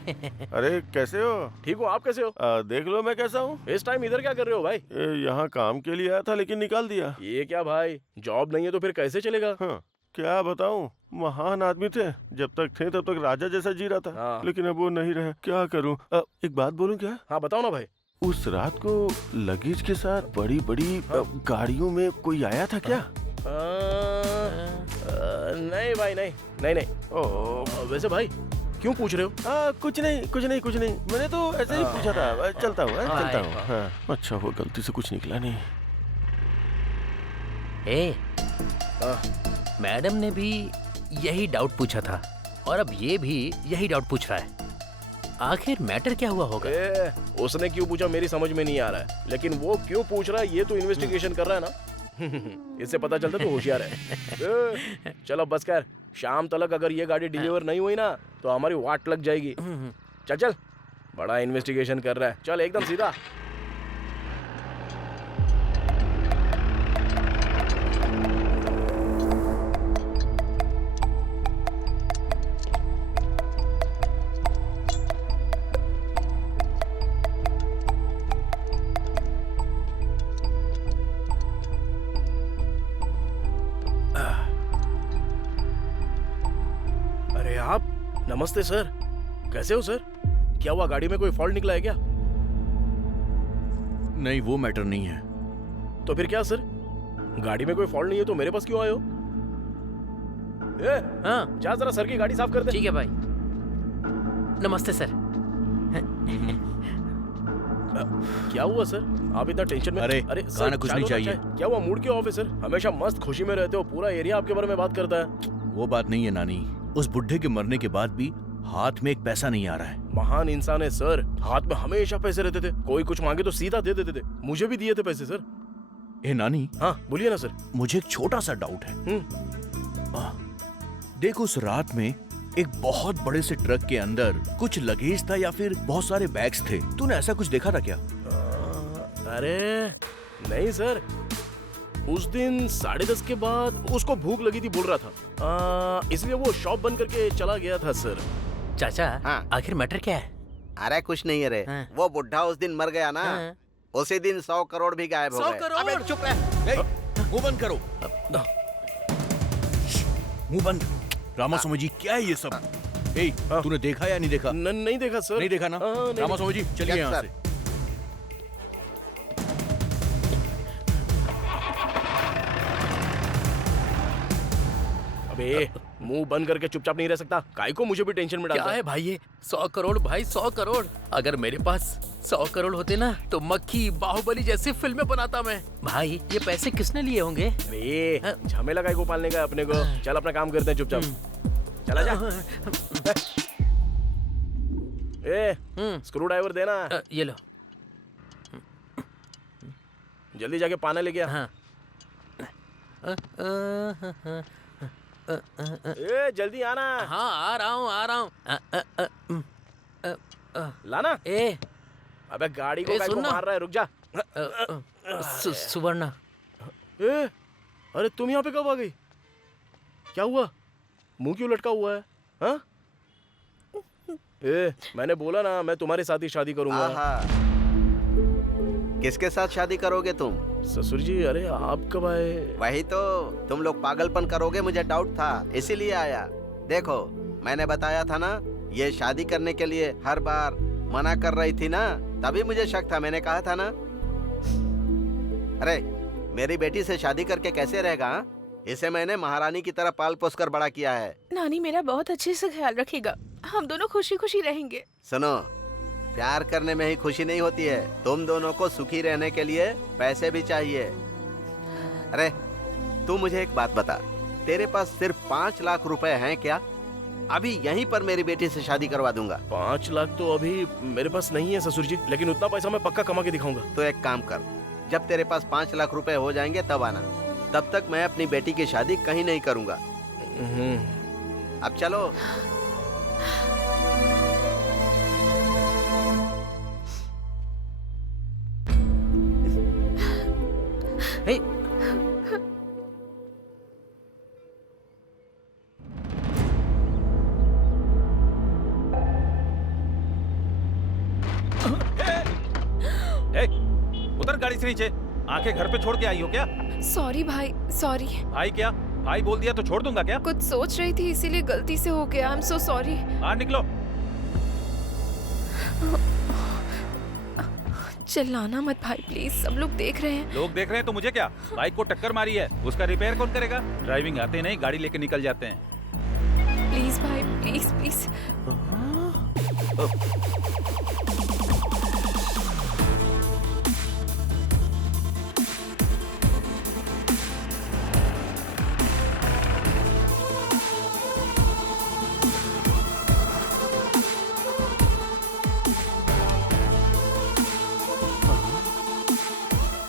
अरे कैसे हो? ठीक हूँ, आप कैसे हो? देख लो मैं कैसा हूँ। इस टाइम इधर क्या कर रहे हो भाई? यहाँ काम के लिए आया था लेकिन निकाल दिया। ये क्या भाई, जॉब नहीं है तो फिर कैसे चलेगा? हाँ, क्या बताऊँ, महान आदमी थे, जब तक थे तब तक राजा जैसा जी रहा था। हाँ। लेकिन अब वो नहीं रहे, क्या करूँ? एक बात बोलूँ क्या? हाँ बताओ ना भाई। उस रात को लगेज के साथ बड़ी बड़ी गाड़ियों में कोई आया था क्या? नहीं भाई, नहीं। वैसे भाई क्यों पूछ रहे हो? कुछ नहीं, मैंने तो ऐसे ही पूछा था। चलता हूँ। हाँ, अच्छा वो गलती से कुछ निकला नहीं। मैडम ने भी यही डाउट पूछा था और अब ये भी यही डाउट पूछ रहा है। आखिर मैटर क्या हुआ होगा? उसने क्यों पूछा मेरी समझ में नहीं आ रहा है, लेकिन वो क्यों पूछ रहा है ये तो इन्वेस्टिगेशन कर रहा है ना। इससे पता चलता तो होशियार है। चलो बस कर, शाम तक अगर ये गाड़ी डिलीवर नहीं हुई ना तो हमारी वाट लग जाएगी। चल बड़ा इन्वेस्टिगेशन कर रहा है, चल एकदम सीधा। नमस्ते सर, कैसे हो सर? क्या हुआ, गाड़ी में कोई फॉल्ट निकला है क्या? नहीं, वो मैटर नहीं है। तो फिर क्या सर? गाड़ी में कोई फॉल्ट नहीं है तो मेरे पास क्यों आए हो? हाँ जा जरा सर की गाड़ी साफ कर दे। ठीक है भाई। नमस्ते सर। क्या हुआ सर, आप इतना टेंशन में? अरे सर कुछ नहीं चाहिए। क्या हुआ, मूड क्यों ऑफ है सर? हमेशा मस्त खुशी में रहते हो, पूरा एरिया आपके बारे में बात करता है। वो बात नहीं है नानी, उस बुढ़े के मरने के बाद भी हाथ में एक पैसा नहीं आ रहा है। महान इंसान है सर, हाथ में हमेशा पैसे रहते थे, कोई कुछ मांगे तो सीधा दे देते थे। मुझे भी दिए थे पैसे सर। ए नानी। हाँ बोलिए ना सर। मुझे एक छोटा सा डाउट है। देखो, उस रात में एक बहुत बड़े से ट्रक के अंदर कुछ लगेज था या फिर बहुत सारे बैग्स थे, तूने ऐसा कुछ देखा था क्या? अरे नहीं सर, उस दिन 10:30 के बाद उसको भूख लगी थी बोल रहा था, इसलिए वो शॉप बंद करके चला गया था सर। चाचा हाँ। आखिर मैटर क्या है? अरे कुछ नहीं है रे। हाँ। वो बुढ़ा उस दिन मर गया ना, उसी दिन 100 करोड़ भी गायब हो गए। 100 करोड़? अबे चुप रह, मुंह बंद करो, मुंह बंद। रामास्वामी जी, क्या है ये सब? तूने देखा या नहीं देखा? नहीं देखा सर। नहीं देखा ना? रामास्वामी जी चलिए यहाँ से। अबे मुंह बंद करके चुपचाप नहीं रह सकता, काहे को मुझे भी टेंशन में डालता क्या है भाई ये? 100 करोड़ भाई, 100 करोड़। अगर मेरे पास 100 करोड़ होते ना तो मक्खी बाहुबली जैसी फिल्में बनाता मैं। भाई ये पैसे किसने लिए होंगे? अरे झमेला काहे को पालने का अपने को? चल अपना काम करते हैं चुपचाप। चला जा। स्क्रू ड्राइवर देना। ये लो। जल्दी जाके पाना लेके आ। हाँ। जल्दी आना। हाँ आ रहा हूँ। लाना। अबे गाड़ी को सुन ना। मार रहा है, रुक जा। सुवर्णा। अरे तुम यहाँ पे कब आ गई? क्या हुआ, मुंह क्यों लटका हुआ है? हाँ? मैंने बोला ना मैं तुम्हारे साथ ही शादी करूंगा। किसके साथ शादी करोगे तुम? ससुर जी, अरे आप कब आए? वही तो, तुम लोग पागलपन करोगे मुझे डाउट था, इसीलिए आया। देखो मैंने बताया था ना, ये शादी करने के लिए हर बार मना कर रही थी ना, तभी मुझे शक था। मैंने कहा था ना। अरे मेरी बेटी से शादी करके कैसे रहेगा? हा? इसे मैंने महारानी की तरह पाल पोस कर बड़ा किया है। नानी मेरा बहुत अच्छे से ख्याल रखेगा, हम दोनों खुशी खुशी रहेंगे। सुनो, प्यार करने में ही खुशी नहीं होती है, तुम दोनों को सुखी रहने के लिए पैसे भी चाहिए। अरे तू मुझे एक बात बता, तेरे पास सिर्फ 5 लाख रुपए हैं क्या? अभी यहीं पर मेरी बेटी से शादी करवा दूंगा। 5 लाख तो अभी मेरे पास नहीं है ससुर जी, लेकिन उतना पैसा मैं पक्का कमा के दिखाऊंगा। तो एक काम कर, जब तेरे पास 5 लाख रुपए हो जाएंगे तब आना, तब तक मैं अपनी बेटी की शादी कहीं नहीं करूंगा। अब चलो। गाड़ी से नीचे। आंखें घर पे छोड़ के आई हो क्या? सॉरी भाई, सॉरी। भाई क्या? भाई बोल दिया तो छोड़ दूंगा क्या? कुछ सोच रही थी इसीलिए गलती से हो गया। I am so sorry. बाहर निकलो। चिल्लाना मत भाई प्लीज, सब लोग देख रहे हैं। लोग देख रहे हैं तो मुझे क्या? बाइक को टक्कर मारी है, उसका रिपेयर कौन करेगा? ड्राइविंग आते नहीं, गाड़ी लेके निकल जाते हैं। प्लीज भाई, प्लीज प्लीज।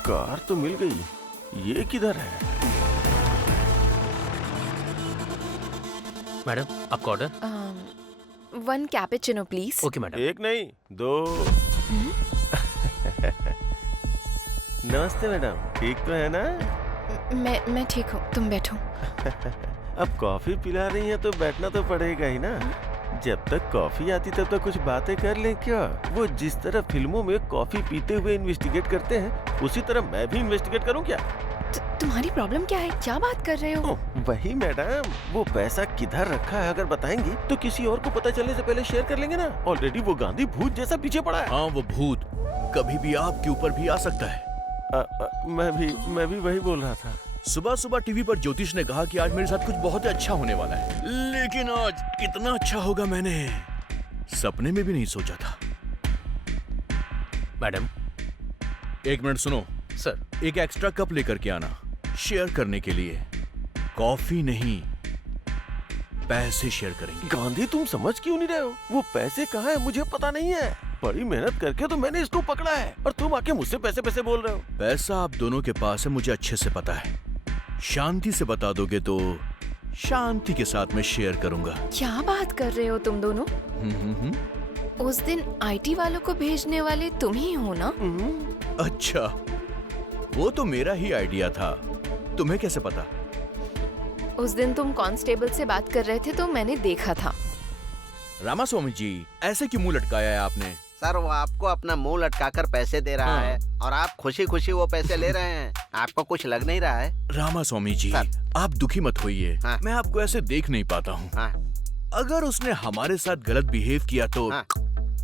कार तो मिल गई, ये किधर है? मैडम, आपका order? 1 cappuccino please. Okay madam. एक नहीं, 2। नमस्ते मैडम, ठीक तो है ना? मैं ठीक हूँ, तुम बैठो। अब कॉफी पिला रही हैं तो बैठना तो पड़ेगा ही ना। जब तक कॉफी आती तब तक कुछ बातें कर लें क्या? वो जिस तरह फिल्मों में कॉफी पीते हुए इन्वेस्टिगेट करते हैं, उसी तरह मैं भी इन्वेस्टिगेट करूं क्या? तुम्हारी प्रॉब्लम क्या है? क्या बात कर रहे हो? वही मैडम, वो पैसा किधर रखा है अगर बताएंगी तो किसी और को पता चलने से पहले शेयर कर लेंगे ना। ऑलरेडी वो गांधी भूत जैसा पीछे पड़ा है। हाँ, वो भूत कभी भी आपके ऊपर भी आ सकता है। मैं भी वही बोल रहा था। सुबह सुबह टीवी पर ज्योतिष ने कहा कि आज मेरे साथ कुछ बहुत अच्छा होने वाला है, लेकिन आज कितना अच्छा होगा मैंने सपने में भी नहीं सोचा था। मैडम, 1 मिनट सुनो सर। एक एक्स्ट्रा कप लेकर के आना, शेयर करने के लिए। कॉफी नहीं, पैसे शेयर करेंगे। गांधी, तुम समझ क्यों नहीं रहे हो? वो पैसे कहाँ है मुझे पता नहीं है। बड़ी मेहनत करके तो मैंने इसको पकड़ा है और तुम आके मुझसे पैसे बोल रहे हो। पैसा आप दोनों के पास है, मुझे अच्छे से पता है। शांति से बता दोगे तो शांति के साथ मैं शेयर करूंगा। क्या बात कर रहे हो तुम दोनों? उस दिन आईटी वालों को भेजने वाले तुम ही हो ना? अच्छा, वो तो मेरा ही आइडिया था, तुम्हें कैसे पता? उस दिन तुम कांस्टेबल से बात कर रहे थे तो मैंने देखा था। रामास्वामी जी, ऐसे क्यों मुंह लटकाया है आपने? सर, वो आपको अपना मुंह लटकाकर पैसे दे रहा है और आप खुशी खुशी वो पैसे ले रहे हैं। आपको कुछ लग नहीं रहा है? रामास्वामी जी, आप दुखी मत होइए। मैं आपको ऐसे देख नहीं पाता हूँ। अगर उसने हमारे साथ गलत बिहेव किया तो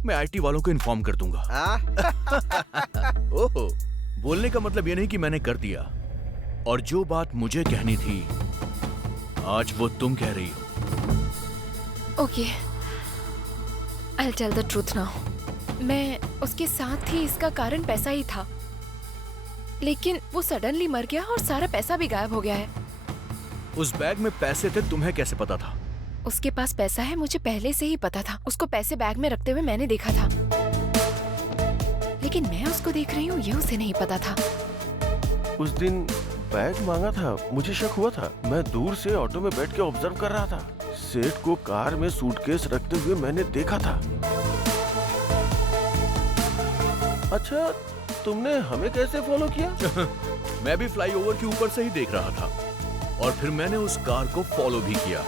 मैं आईटी वालों को इन्फॉर्म कर दूंगा। ओहो, बोलने का मतलब ये नहीं कि मैंने कर दिया, और जो बात मुझे कहनी थी आज वो तुम कह रही हो। Okay, I'll tell the truth now. मैं उसके साथ थी, इसका कारण पैसा ही था, लेकिन वो सडनली मर गया और सारा पैसा भी गायब हो गया है। उस बैग में पैसे थे, तुम्हें कैसे पता था? उसके पास पैसा है, मुझे पहले से ही पता था। उसको पैसे बैग में रखते हुए मैंने देखा था, लेकिन मैं उसको देख रही हूँ ये उसे नहीं पता था। उस दिन बैग मांगा था, मुझे शक हुआ था। मैं दूर से ऑटो में बैठ के ऑब्जर्व कर रहा था। सेठ को कार में सूटकेस रखते हुए मैंने देखा था। अच्छा, तुमने हमें कैसे फॉलो किया? मैं भी फ्लाईओवर के ऊपर से ही देख रहा था और फिर मैंने उस कार को फॉलो भी किया।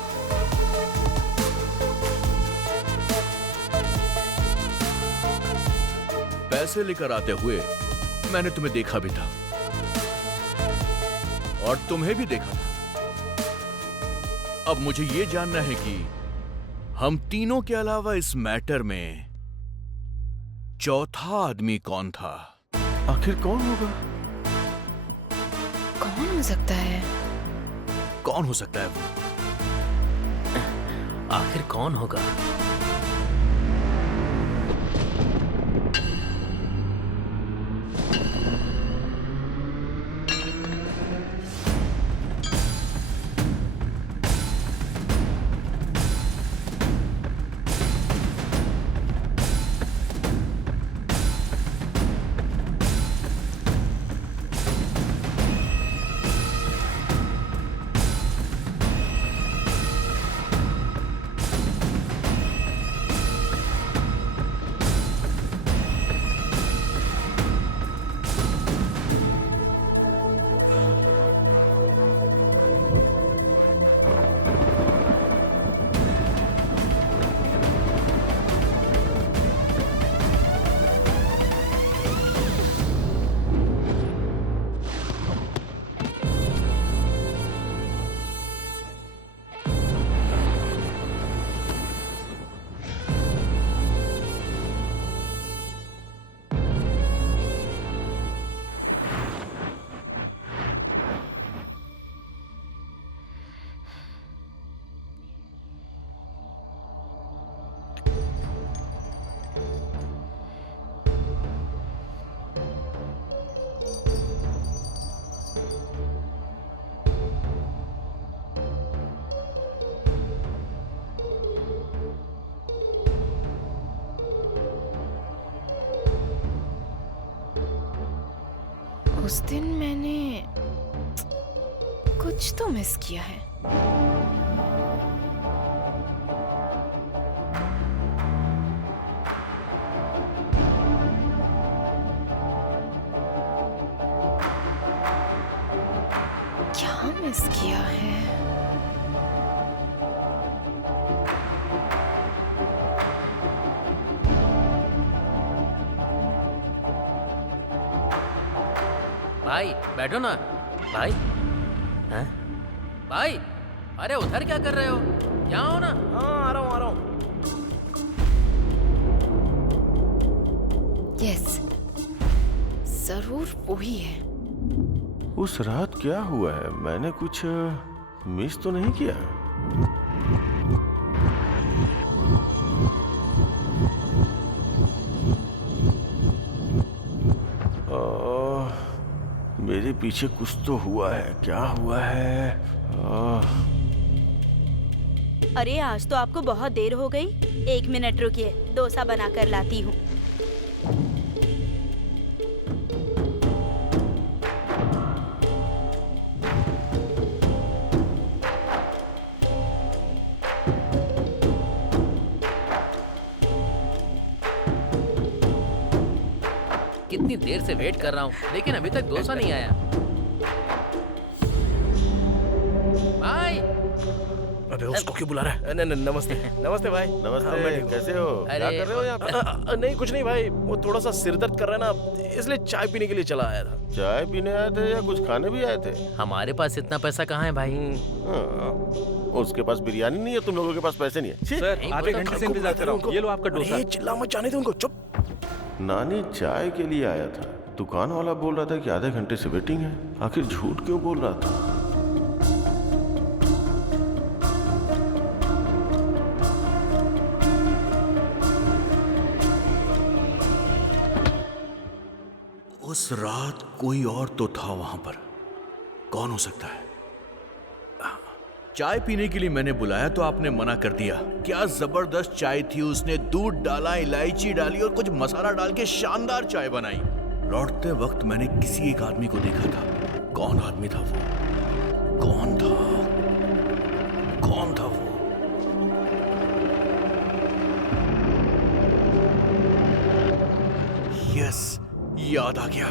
पैसे लेकर आते हुए मैंने तुम्हें देखा भी था और तुम्हें भी देखा था। अब मुझे ये जानना है कि हम तीनों के अलावा इस मैटर में चौथा आदमी कौन था? आखिर कौन होगा? कौन हो सकता है? कौन हो सकता है वो? आखिर कौन होगा? उस दिन मैंने कुछ तो मिस किया है। क्या मिस किया है? भाई बैठो ना भाई। हैं? भाई अरे उधर क्या कर रहे हो? यहाँ हो ना। हाँ आ रहा हूँ। यस, जरूर वही है। उस रात क्या हुआ है? मैंने कुछ मिस तो नहीं किया? मेरे पीछे कुछ तो हुआ है। क्या हुआ है? अरे आज तो आपको बहुत देर हो गई। 1 मिनट रुकिए, डोसा बना कर लाती हूँ। कितनी देर से वेट कर रहा हूँ लेकिन अभी तक डोसा नहीं आया। भाई अबे उसको क्यों बुला रहा है? नमस्ते। नमस्ते भाई। नमस्ते। कैसे हो? क्या कर रहे हो यहाँ पे? नहीं कुछ नहीं भाई, वो थोड़ा सा सिर दर्द कर रहा है ना, इसलिए चाय पीने के लिए चला आया था। चाय पीने आए थे या कुछ खाने भी आए थे? हमारे पास इतना पैसा कहाँ है भाई? उसके पास बिरयानी नहीं है, तुम लोगों के पास पैसे नहीं है। सर आधे घंटे से इंतजार कर रहा हूँ। ये लो आपका डोसा। चिल्ला मत, जाने दो उनको। चुप। नानी चाय के लिए आया था। दुकान वाला बोल रहा था कि आधे घंटे से वेटिंग है। आखिर झूठ क्यों बोल रहा था? उस रात कोई और तो था वहां पर। कौन हो सकता है? चाय पीने के लिए मैंने बुलाया तो आपने मना कर दिया। क्या जबरदस्त चाय थी। उसने दूध डाला, इलायची डाली और कुछ मसाला डाल के शानदार चाय बनाई। लौटते वक्त मैंने किसी एक आदमी को देखा था। कौन आदमी था वो? कौन था? कौन था वो? यस, याद आ गया।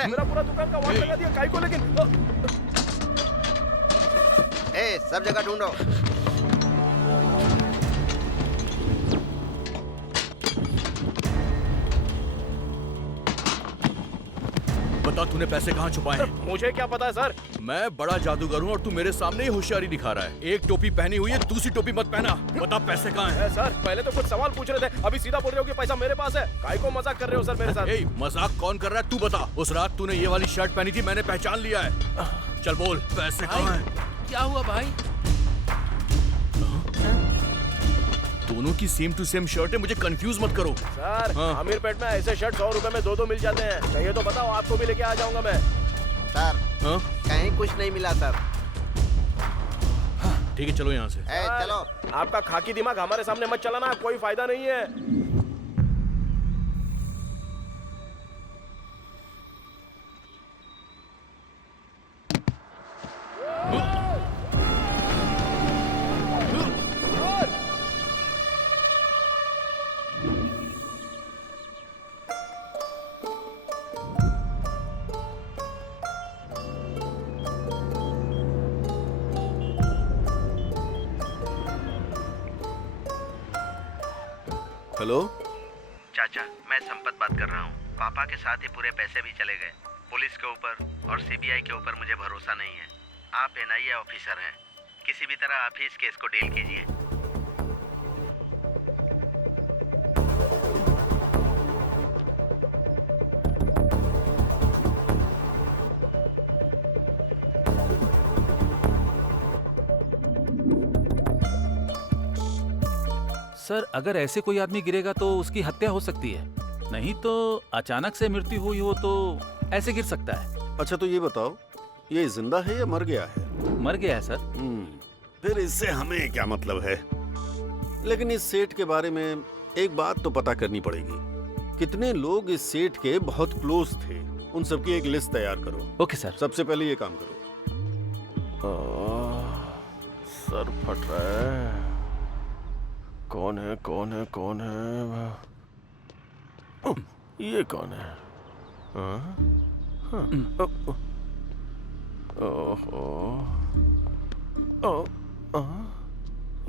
मेरा पूरा दुकान का वाट लगा दिया काई को, लेकिन सब जगह ढूंढो। बता तूने पैसे कहाँ छुपाए हैं? मुझे क्या पता है सर। मैं बड़ा जादूगर हूँ और तू मेरे सामने ही होशियारी दिखा रहा है। एक टोपी पहनी हुई है, दूसरी टोपी मत पहना। बता पैसे कहाँ हैं? सर पहले तो कुछ सवाल पूछ रहे थे, अभी सीधा बोल रहे हो कि पैसा मेरे पास है। काई को मजाक कर रहे हो सर मेरे साथ? मजाक कौन कर रहा है तू बता। उस रात तूने ये वाली शर्ट पहनी थी, मैंने पहचान लिया है। चल बोल पैसे कहाँ हैं? क्या हुआ भाई? दोनों की सेम टू सेम शर्ट है, मुझे कंफ्यूज मत करो। सर अमीर पेट में ऐसे शर्ट 100 रुपए में 2 मिल जाते हैं। चाहिए तो बताओ, आपको भी लेके आ जाऊंगा मैं। सर कहीं कुछ नहीं मिला सर। ठीक है चलो यहाँ से। चलो। आपका खाकी दिमाग हमारे सामने मत चलाना, कोई फायदा नहीं है। हेलो चाचा, मैं संपत बात कर रहा हूँ। पापा के साथ ही पूरे पैसे भी चले गए। पुलिस के ऊपर और सीबीआई के ऊपर मुझे भरोसा नहीं है। आप एनआईए ऑफिसर हैं, किसी भी तरह आप ही इस केस को डील कीजिए। सर, अगर ऐसे कोई आदमी गिरेगा तो उसकी हत्या हो सकती है, नहीं तो अचानक से मृत्यु हुई हो तो ऐसे गिर सकता है। अच्छा तो ये बताओ, ये जिंदा है या मर गया है? मर गया है सर। फिर इससे हमें क्या मतलब है? लेकिन इस सेठ के बारे में एक बात तो पता करनी पड़ेगी। कितने लोग इस सेठ के बहुत क्लोज थे, उन सबकी एक लिस्ट तैयार करो। Okay sir. सबसे पहले ये काम करो। सर फट रहा है। कौन है कौन है कौन है? ये कौन है?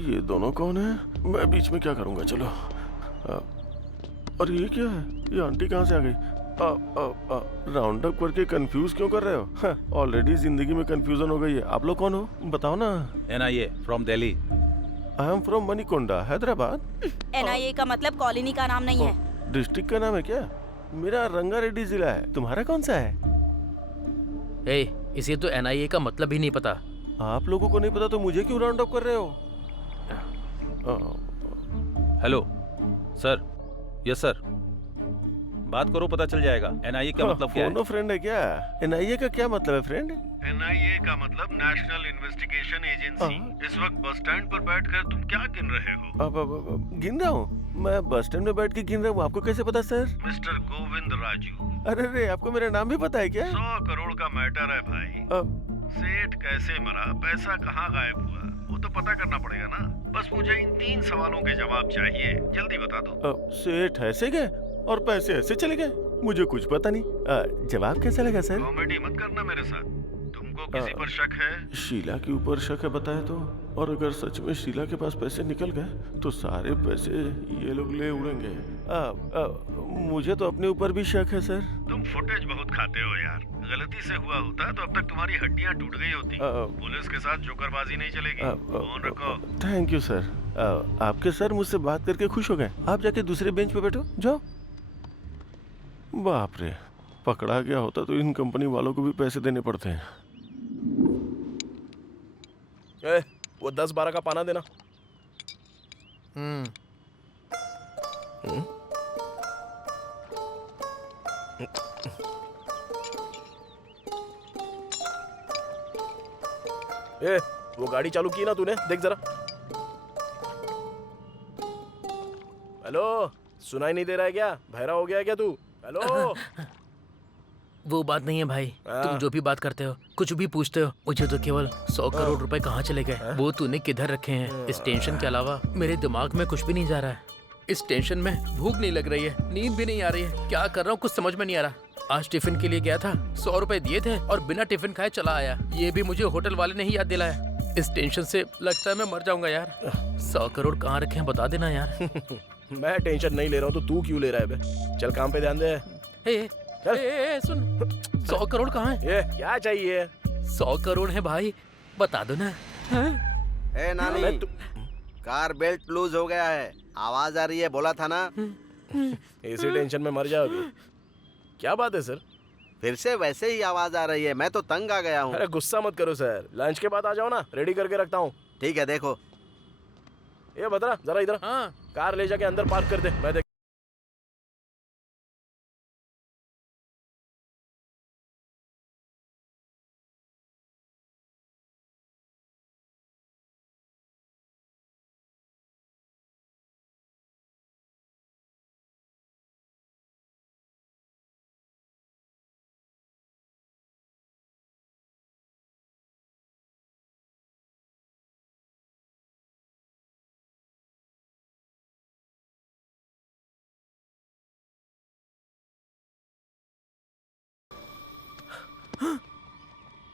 ये दोनों कौन है? मैं बीच में क्या करूंगा? चलो। और ये क्या है? ये आंटी कहाँ से आ गई? राउंड अप करके कंफ्यूज क्यों कर रहे हो? ऑलरेडी जिंदगी में कंफ्यूजन हो गई है। आप लोग कौन हो? बताओ ना। NIA from Delhi. I am from Manikonda, Hyderabad. NIA का मतलब कॉलोनी का नाम नहीं है। डिस्ट्रिक्ट का नाम है क्या? मेरा रंगारेड्डी जिला है। तुम्हारा कौन सा है? इसे तो एनआईए का मतलब ही नहीं पता। आप लोगों को नहीं पता तो मुझे क्यों राउंड अप कर रहे हो? Hello sir. यस सर, बात करो, पता चल जाएगा। एनआईए का मतलब क्या है? फोनो फ्रेंड है क्या? एनआईए का क्या मतलब है फ्रेंड? एनआईए का मतलब नेशनल इन्वेस्टिगेशन एजेंसी। इस वक्त बस स्टैंड पर बैठकर तुम क्या गिन रहे हो? गिन रहा हूँ? मैं बस स्टैंड में बैठ के गिन रहा हूँ। आपको कैसे पता सर? मिस्टर गोविंद राजू। अरे रे, आपको मेरा नाम भी पता है क्या? 100 करोड़ का मैटर है भाई। सेठ कैसे मरा, पैसा कहाँ गायब हुआ, वो तो पता करना पड़ेगा ना। बस मुझे इन 3 सवालों के जवाब चाहिए, जल्दी बता दो। सेठ ऐसे गए और पैसे ऐसे चले गए? मुझे कुछ पता नहीं। जवाब कैसा लगा सर? कॉमेडी मत करना मेरे साथ। तुमको किसी पर शक है? शीला के ऊपर शक है बताए तो। और अगर सच में शीला के पास पैसे निकल गए तो सारे पैसे ये लोग ले उड़ेंगे। मुझे तो अपने ऊपर भी शक है सर। तुम फुटेज बहुत खाते हो यार। गलती से हुआ होता तो अब तक तुम्हारी हड्डियां टूट गई होती। पुलिस के साथ जोकरबाजी नहीं चलेगी। फोन रखो। Thank you sir. आपके सर मुझसे बात करके खुश हो गए। आप जाके दूसरे बेंच पे बैठो, जाओ। बाप रे, पकड़ा गया होता तो इन कंपनी वालों को भी पैसे देने पड़ते हैं। वो 10-12 का पाना देना। वो गाड़ी चालू की ना तूने? देख जरा। हेलो, सुनाई नहीं दे रहा है क्या? बहरा हो गया है क्या तू? हेलो। वो बात नहीं है भाई, तुम जो भी बात करते हो, कुछ भी पूछते हो, मुझे तो केवल 100 करोड़ रुपए कहाँ चले गए वो तूने किधर रखे हैं, इस टेंशन के अलावा मेरे दिमाग में कुछ भी नहीं जा रहा है। इस टेंशन में भूख नहीं लग रही है, नींद भी नहीं आ रही है, क्या कर रहा हूँ कुछ समझ में नहीं आ रहा। आज टिफिन के लिए गया था, 100 रुपए दिए थे और बिना टिफिन खाए चला आया। ये भी मुझे होटल वाले ने ही याद दिलाया। इस टेंशन से लगता है मैं मर जाऊंगा यार। 100 करोड़ कहाँ रखे हैं बता देना यार। मैं टेंशन नहीं ले रहा हूँ तो तू क्यों ले रहा है बे? चल काम पे ध्यान दे। सुन, 100 करोड़ कहाँ है? ये क्या चाहिए? 100 करोड़ है भाई, बता दो ना। ए नानी, कार बेल्ट लूज हो गया है, आवाज आ रही है, बोला था ना। इसी टेंशन में मर जाओगे। क्या बात है सर? फिर से वैसे ही आवाज आ रही है, मैं तो तंग आ गया हूँ। अरे गुस्सा मत करो सर, लंच के बाद आ जाओ ना, रेडी करके रखता हूँ। ठीक है, देखो। ये बता जरा इधर। हाँ। कार ले जाके अंदर पार्क कर दे, मैं देख।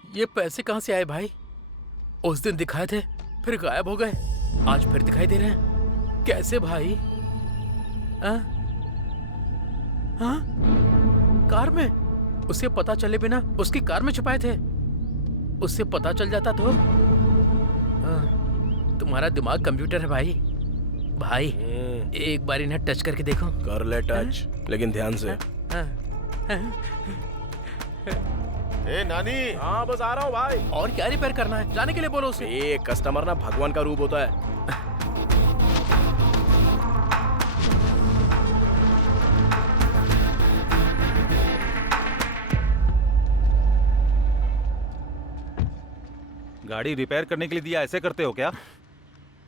ये पैसे कहाँ से आए भाई? उस दिन दिखाए थे, फिर गायब हो गए, आज फिर दिखाई दे रहे हैं। कैसे भाई? हाँ? कार में? उसे पता चले बिना उसकी कार में छुपाए थे। उससे पता चल जाता तो। तुम्हारा दिमाग कंप्यूटर है भाई। भाई एक बार इन्हें टच करके देखो। कर ले टच, लेकिन ध्यान से। ए नानी। हाँ बस आ रहा हूँ भाई। और क्या रिपेयर करना है? जाने के लिए बोलो उसे। ये कस्टमर ना भगवान का रूप होता है। गाड़ी रिपेयर करने के लिए दिया, ऐसे करते हो क्या?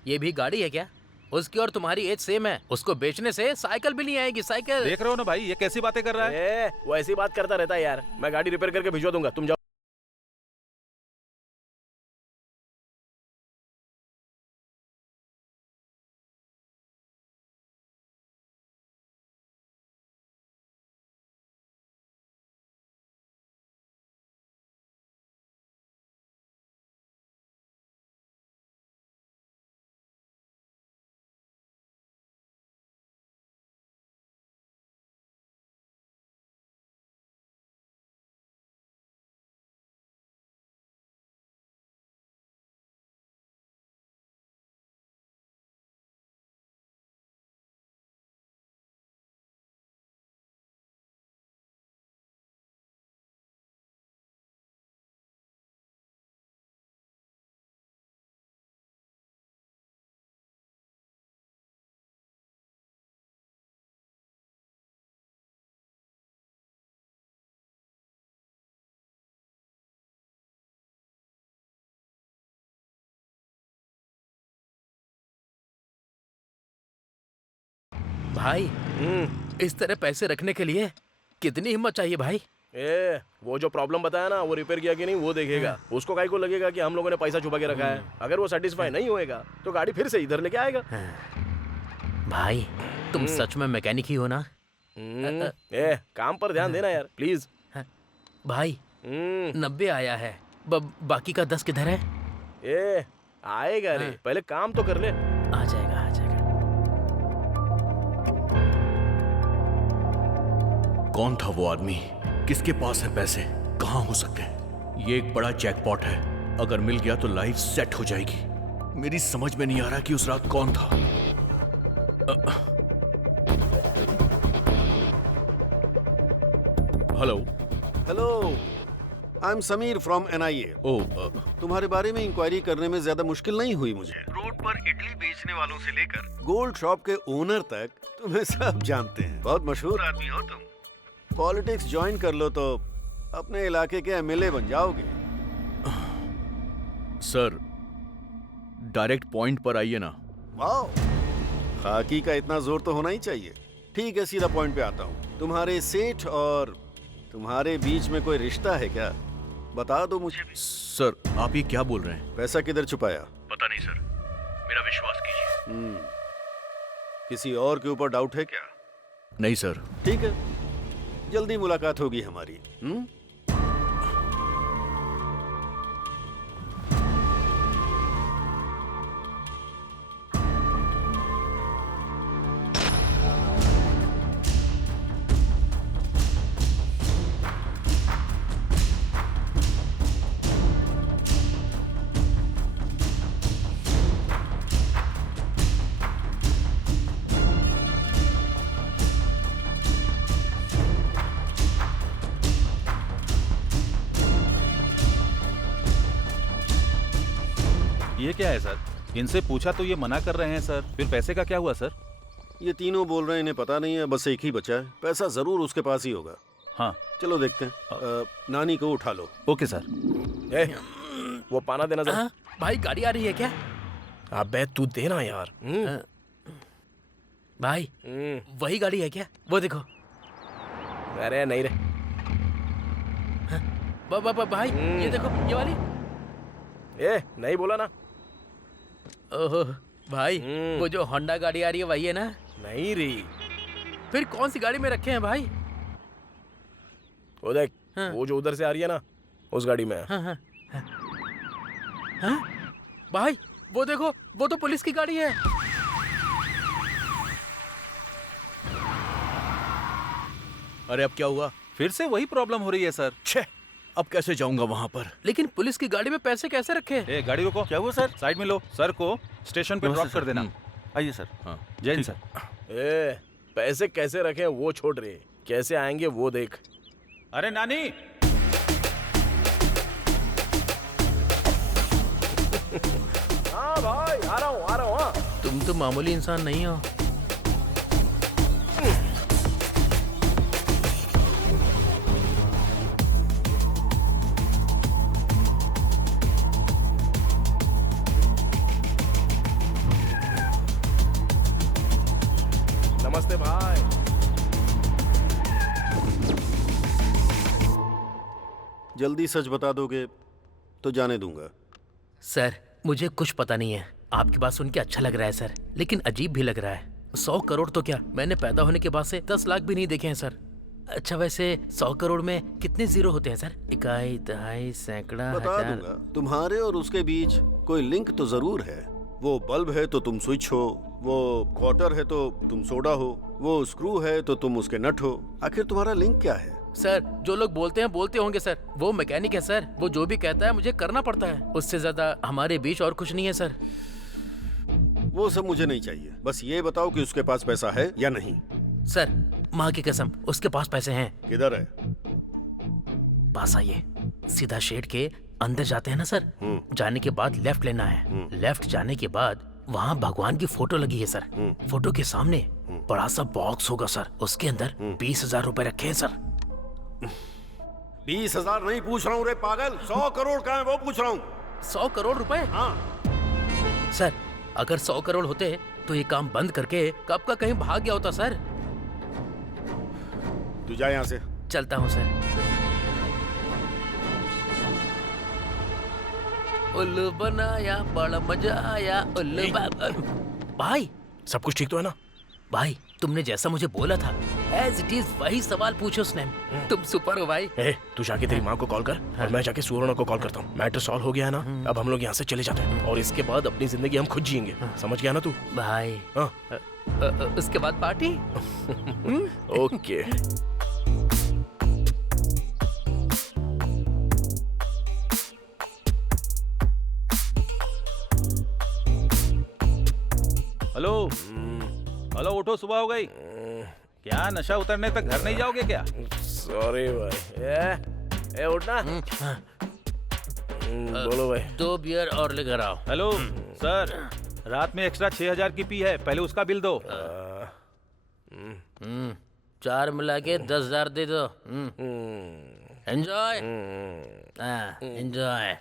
ये भी गाड़ी है क्या? उसकी और तुम्हारी एज सेम है। उसको बेचने से साइकिल भी नहीं आएगी। साइकिल देख रहे हो ना भाई, ये कैसी बातें कर रहा है। वो ऐसी बात करता रहता है यार। मैं गाड़ी रिपेयर करके भिजवा दूंगा, तुम जाओ। भाई इस तरह पैसे रखने के लिए कितनी हिम्मत चाहिए भाई? वो जो प्रॉब्लम बताया ना, वो रिपेयर किया कि नहीं वो देखेगा। उसको काहे को लगेगा कि हम लोगों ने पैसा छुपा के रखा है। अगर वो सेटिस्फाई नहीं होएगा तो गाड़ी फिर से इधर लेके आएगा। भाई तुम सच में मैकेनिक ही हो ना? काम पर ध्यान देना यार प्लीज। भाई 90 आया है, बाकी का 10 किधर है? आएगा रे, पहले काम तो कर ले। आ जाएगा आ जाएगा। कौन था वो आदमी? किसके पास है पैसे? कहाँ हो सकते हैं? ये एक बड़ा जैकपॉट है। अगर मिल गया तो लाइफ सेट हो जाएगी। मेरी समझ में नहीं आ रहा कि उस रात कौन था। Hello hello, I am Sameer from NIA। तुम्हारे बारे में इंक्वायरी करने में ज्यादा मुश्किल नहीं हुई मुझे। रोड पर इडली बेचने वालों से लेकर गोल्ड शॉप के ओनर तक तुम्हें सब जानते हैं। बहुत मशहूर आदमी हो तुम। पॉलिटिक्स ज्वाइन कर लो तो अपने इलाके के MLA बन जाओगे। सर डायरेक्ट पॉइंट पर आइए ना। वाओ, खाकी का इतना जोर तो होना ही चाहिए। ठीक है, सीधा पॉइंट पे आता हूँ। तुम्हारे सेठ और तुम्हारे बीच में कोई रिश्ता है क्या? बता दो मुझे। सर आप ये क्या बोल रहे हैं? पैसा किधर छुपाया? पता नहीं सर, मेरा विश्वास कीजिए। किसी और के ऊपर डाउट है क्या? नहीं सर। ठीक है, जल्दी मुलाकात होगी हमारी। ये क्या है सर? इनसे पूछा तो ये मना कर रहे हैं सर। फिर पैसे का क्या हुआ सर? ये तीनों बोल रहे हैं इन्हें पता नहीं है, बस एक ही बचा है। पैसा जरूर उसके पास ही होगा। हाँ चलो देखते हैं। नानी को उठा लो। Okay sir. वो पाना देना जरा। भाई गाड़ी आ रही है क्या? अबे तू देना यार। भाई वही गाड़ी है क्या? वो देखो। अरे नहीं रे। भाई ये देखो, ये वाली। नहीं बोला ना। ओहो भाई, वो जो होंडा गाड़ी आ रही है वही है ना? नहीं री। फिर कौन सी गाड़ी में रखे हैं भाई? वो देख, वो जो उधर से आ रही है ना, उस गाड़ी में। भाई वो देखो, वो तो पुलिस की गाड़ी है। अरे अब क्या हुआ? फिर से वही प्रॉब्लम हो रही है सर। छे, अब कैसे जाऊंगा वहाँ पर? लेकिन पुलिस की गाड़ी में पैसे कैसे रखे? ए गाड़ी रोको। क्या हुआ सर? साइड में लो। सर को स्टेशन पे ड्रॉप कर देना। आइए सर। हाँ जय हिंद सर। ए, पैसे कैसे रखे वो छोड़ रहे, कैसे आएंगे वो देख। अरे नानी। हाँ भाई आ रहा हूँ हाँ। तुम तो मामूली इंसान नहीं हो। नमस्ते भाई। जल्दी सच बता दोगे तो जाने दूंगा। सर मुझे कुछ पता नहीं है। आपकी बात सुन के अच्छा लग रहा है सर, लेकिन अजीब भी लग रहा है। 100 करोड़ तो क्या, मैंने पैदा होने के बाद से 10 लाख भी नहीं देखे हैं सर। अच्छा वैसे 100 करोड़ में कितने जीरो होते हैं सर? इकाई, दहाई, सैकड़ा, बता हजार। दूंगा। तुम्हारे और उसके बीच कोई लिंक तो जरूर है। वो बल्ब है तो तुम स्विच हो, वो क्वार्टर है तो तुम सोडा हो, वो स्क्रू है तो तुम उसके नट हो। आखिर तुम्हारा लिंक क्या है? सर जो लोग बोलते हैं बोलते होंगे सर, वो मैकेनिक है सर। वो जो भी कहता है मुझे करना पड़ता है। उससे ज्यादा हमारे बीच और कुछ नहीं है सर। वो सब मुझे नहीं चाहिए। बस ये बताओ कि उसके पास पैसा है या नहीं। सर माँ की कसम उसके पास पैसे हैं। किधर है? पास आइए। सीधा शेड के अंदर जाते हैं ना सर, जाने के बाद लेफ्ट लेना है। लेफ्ट जाने के बाद वहाँ भगवान की फोटो लगी है सर। फोटो के सामने बड़ा सा बॉक्स होगा सर, उसके अंदर 20,000 रुपए रखे हैं सर। 20,000 नहीं पूछ रहा हूँ रे पागल, 100 करोड़ का है वो पूछ रहा हूँ। 100 करोड़ रुपए? हाँ सर अगर 100 करोड़ होते तो ये काम बंद करके कब का कहीं भाग गया होता सर। तू जा यहाँ से। चलता हूँ सर। उल्लू बनाया बड़ा मजा आया उल्लू भाई। सब कुछ ठीक तो है ना? भाई तुमने जैसा मुझे बोला था एज इट इज वही सवाल पूछो उसने। तुम सुपर हो भाई। तू जाके तेरी माँ को कॉल कर और मैं जाके सुवर्ण को कॉल करता हूँ। मैटर सॉल्व हो गया है ना? अब हम लोग यहाँ से चले जाते हैं और इसके बाद अपनी जिंदगी हम खुद जिएंगे। समझ गया ना तू? भाई हाँ। उसके बाद पार्टी। ओके। हेलो हेलो, उठो, सुबह हो गई क्या? नशा उतरने तक घर नहीं जाओगे क्या? सॉरी भाई। उठना। बोलो भाई। 2 बियर और लेकर आओ। हेलो सर, रात में एक्स्ट्रा 6,000 की पी है, पहले उसका बिल दो। 4 मिला के 10,000 दे दो। Enjoy enjoy.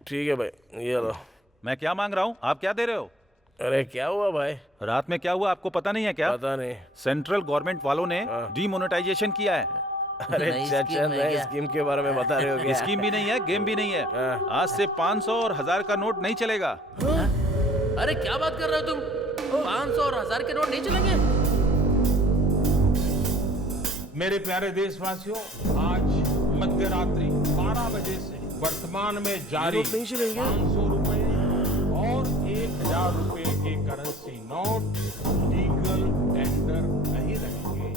ठीक है भाई, ये लो। मैं क्या मांग रहा हूँ, आप क्या दे रहे हो? अरे क्या हुआ भाई? रात में क्या हुआ आपको पता नहीं है क्या? पता नहीं। सेंट्रल गवर्नमेंट वालों ने डीमोनेटाइजेशन किया है। अरे चाचा, नए स्कीम के बारे में बता रहे हो क्या? स्कीम भी नहीं है, गेम भी नहीं है। आज से 500 और 1000 का नोट नहीं चलेगा। अरे क्या बात कर रहे हो तुम? 500 और 1000 के नोट नहीं चलेंगे? मेरे प्यारे देशवासियों, आज मध्यरात्रि 12 बजे से वर्तमान में जारी 500 रुपए और 1,000 रुपए के करेंसी नोट लीगल टेंडर नहीं रहेंगे।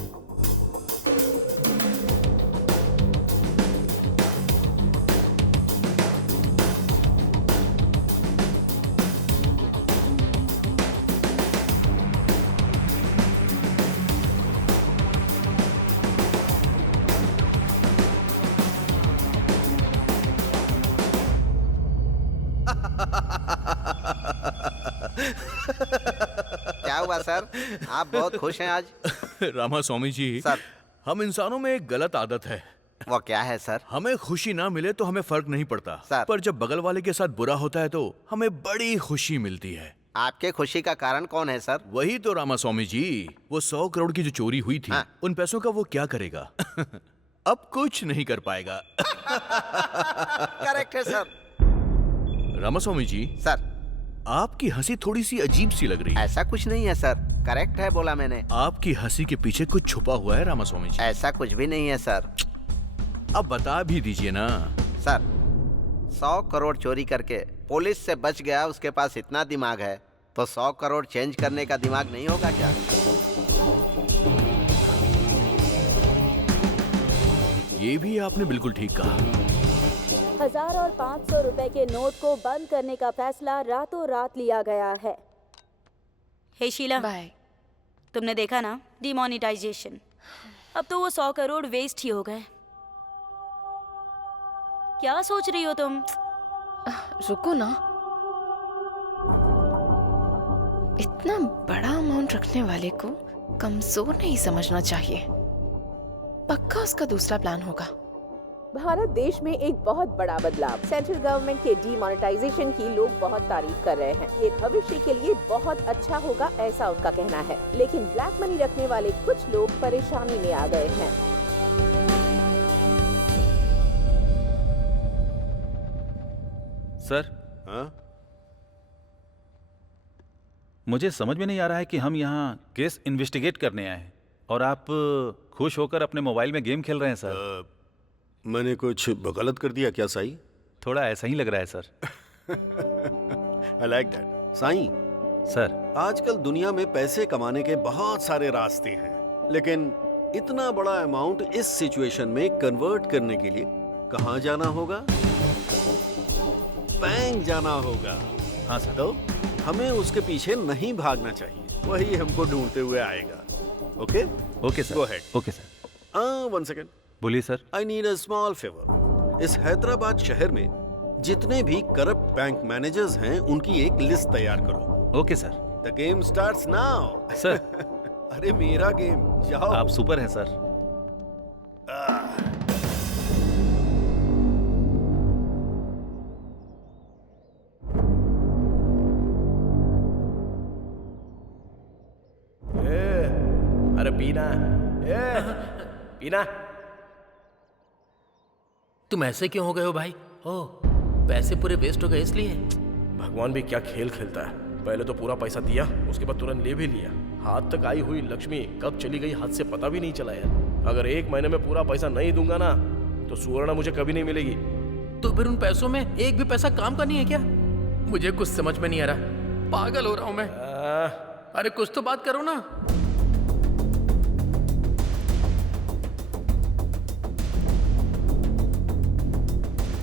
क्या हुआ सर? आप बहुत खुश हैं आज? रामा स्वामी जी सर, हम इंसानों में एक गलत आदत है। वो क्या है सर? हमें खुशी ना मिले तो हमें फर्क नहीं पड़ता सर। पर जब बगल वाले के साथ बुरा होता है तो हमें बड़ी खुशी मिलती है। आपके खुशी का कारण कौन है सर? वही तो रामा स्वामी जी, वो 100 करोड़ की जो चोरी हुई थी, उन पैसों का वो क्या करेगा? अब कुछ नहीं कर पाएगा। करेक्ट है सर। रामा स्वामी जी। सर, आपकी हंसी थोड़ी सी अजीब सी लग रही है। ऐसा कुछ नहीं है सर, करेक्ट है बोला मैंने। आपकी हंसी के पीछे कुछ छुपा हुआ है रामा स्वामी जी। ऐसा कुछ भी नहीं है सर। अब बता भी दीजिए ना। सर, 100 करोड़ चोरी करके पुलिस से बच गया, उसके पास इतना दिमाग है तो 100 करोड़ चेंज करने का दिमाग नहीं होगा क्या? ये भी आपने बिल्कुल ठीक कहा। 1000 और 500 रुपए के नोट को बंद करने का फैसला रातों रात लिया गया है। हे शीला, बाय। तुमने देखा ना डिमोनेटाइजेशन। अब तो वो 100 करोड़ वेस्ट ही हो गए। क्या सोच रही हो तुम? रुको ना, इतना बड़ा अमाउंट रखने वाले को कमजोर नहीं समझना चाहिए। पक्का उसका दूसरा प्लान होगा। भारत देश में एक बहुत बड़ा बदलाव, सेंट्रल गवर्नमेंट के डीमोनेटाइजेशन की लोग बहुत तारीफ कर रहे हैं। ये भविष्य के लिए बहुत अच्छा होगा, ऐसा उनका कहना है। लेकिन ब्लैक मनी रखने वाले कुछ लोग परेशानी में आ गए हैं। सर, हाँ? मुझे समझ में नहीं आ रहा है कि हम यहाँ केस इन्वेस्टिगेट करने आए हैं और आप खुश होकर अपने मोबाइल में गेम खेल रहे हैं सर। मैंने कुछ गलत कर दिया क्या साई? थोड़ा ऐसा ही लग रहा है sir. I like that. Sai, sir, आजकल दुनिया में पैसे कमाने के बहुत सारे रास्ते हैं, लेकिन इतना बड़ा अमाउंट इस सिचुएशन में कन्वर्ट करने के लिए कहाँ जाना होगा? बैंक जाना होगा। हाँ सर। तो हमें उसके पीछे नहीं भागना चाहिए, वही हमको ढूंढते हुए आएगा। Okay? Okay sir. Go ahead. Okay sir. 1 second. बोलिए sir. I need a small favour. इस हैदराबाद शहर में जितने भी करप्ट बैंक मैनेजर्स हैं, उनकी एक लिस्ट तैयार करो। Okay sir. The game starts now. Sir. अरे मेरा गेम, जाओ। आप सुपर हैं सर। अरे पीना, पीना। तुम ऐसे क्यों हो गए हो भाई? ओह, पैसे पूरे वेस्ट हो गए इसलिए? भगवान भी क्या खेल खेलता है। पहले तो पूरा पैसा दिया, उसके बाद तुरंत ले भी लिया। हाथ तक आई हुई लक्ष्मी कब चली गई हाथ से पता भी नहीं चला यार। अगर 1 महीने में पूरा पैसा नहीं दूंगा ना तो सुवर्णा मुझे कभी नहीं मिलेगी। तो फिर उन पैसों में एक भी पैसा काम का नहीं है क्या? मुझे कुछ समझ में नहीं आ रहा, पागल हो रहा हूं मैं। अरे कुछ तो बात करो ना।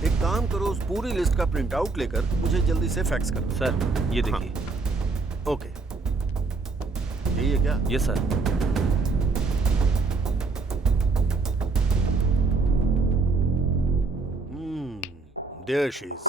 एक काम करो, उस पूरी लिस्ट का प्रिंट आउट लेकर मुझे जल्दी से फैक्स कर दो। सर, ये देखिए। हाँ। ओके, यही है क्या? Yes sir. There she is.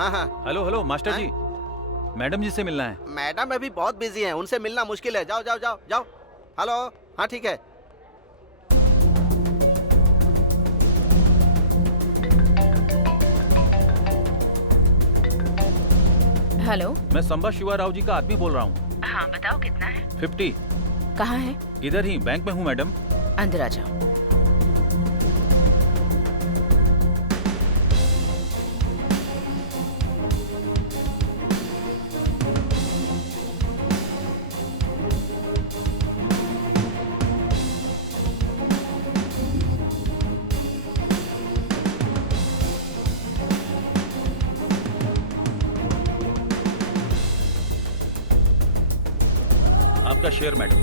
हाँ। हेलो हेलो मास्टर जी, मैडम जी से मिलना है। मैडम अभी बहुत बिजी हैं, उनसे मिलना मुश्किल है। जाओ जाओ जाओ जाओ। हेलो, हाँ ठीक है। हेलो, मैं संबा शिवा राव जी का आदमी बोल रहा हूँ। हाँ बताओ कितना है? 50। कहाँ है? इधर ही बैंक में हूँ मैडम। अंदर आ जाओ। आपका share madam.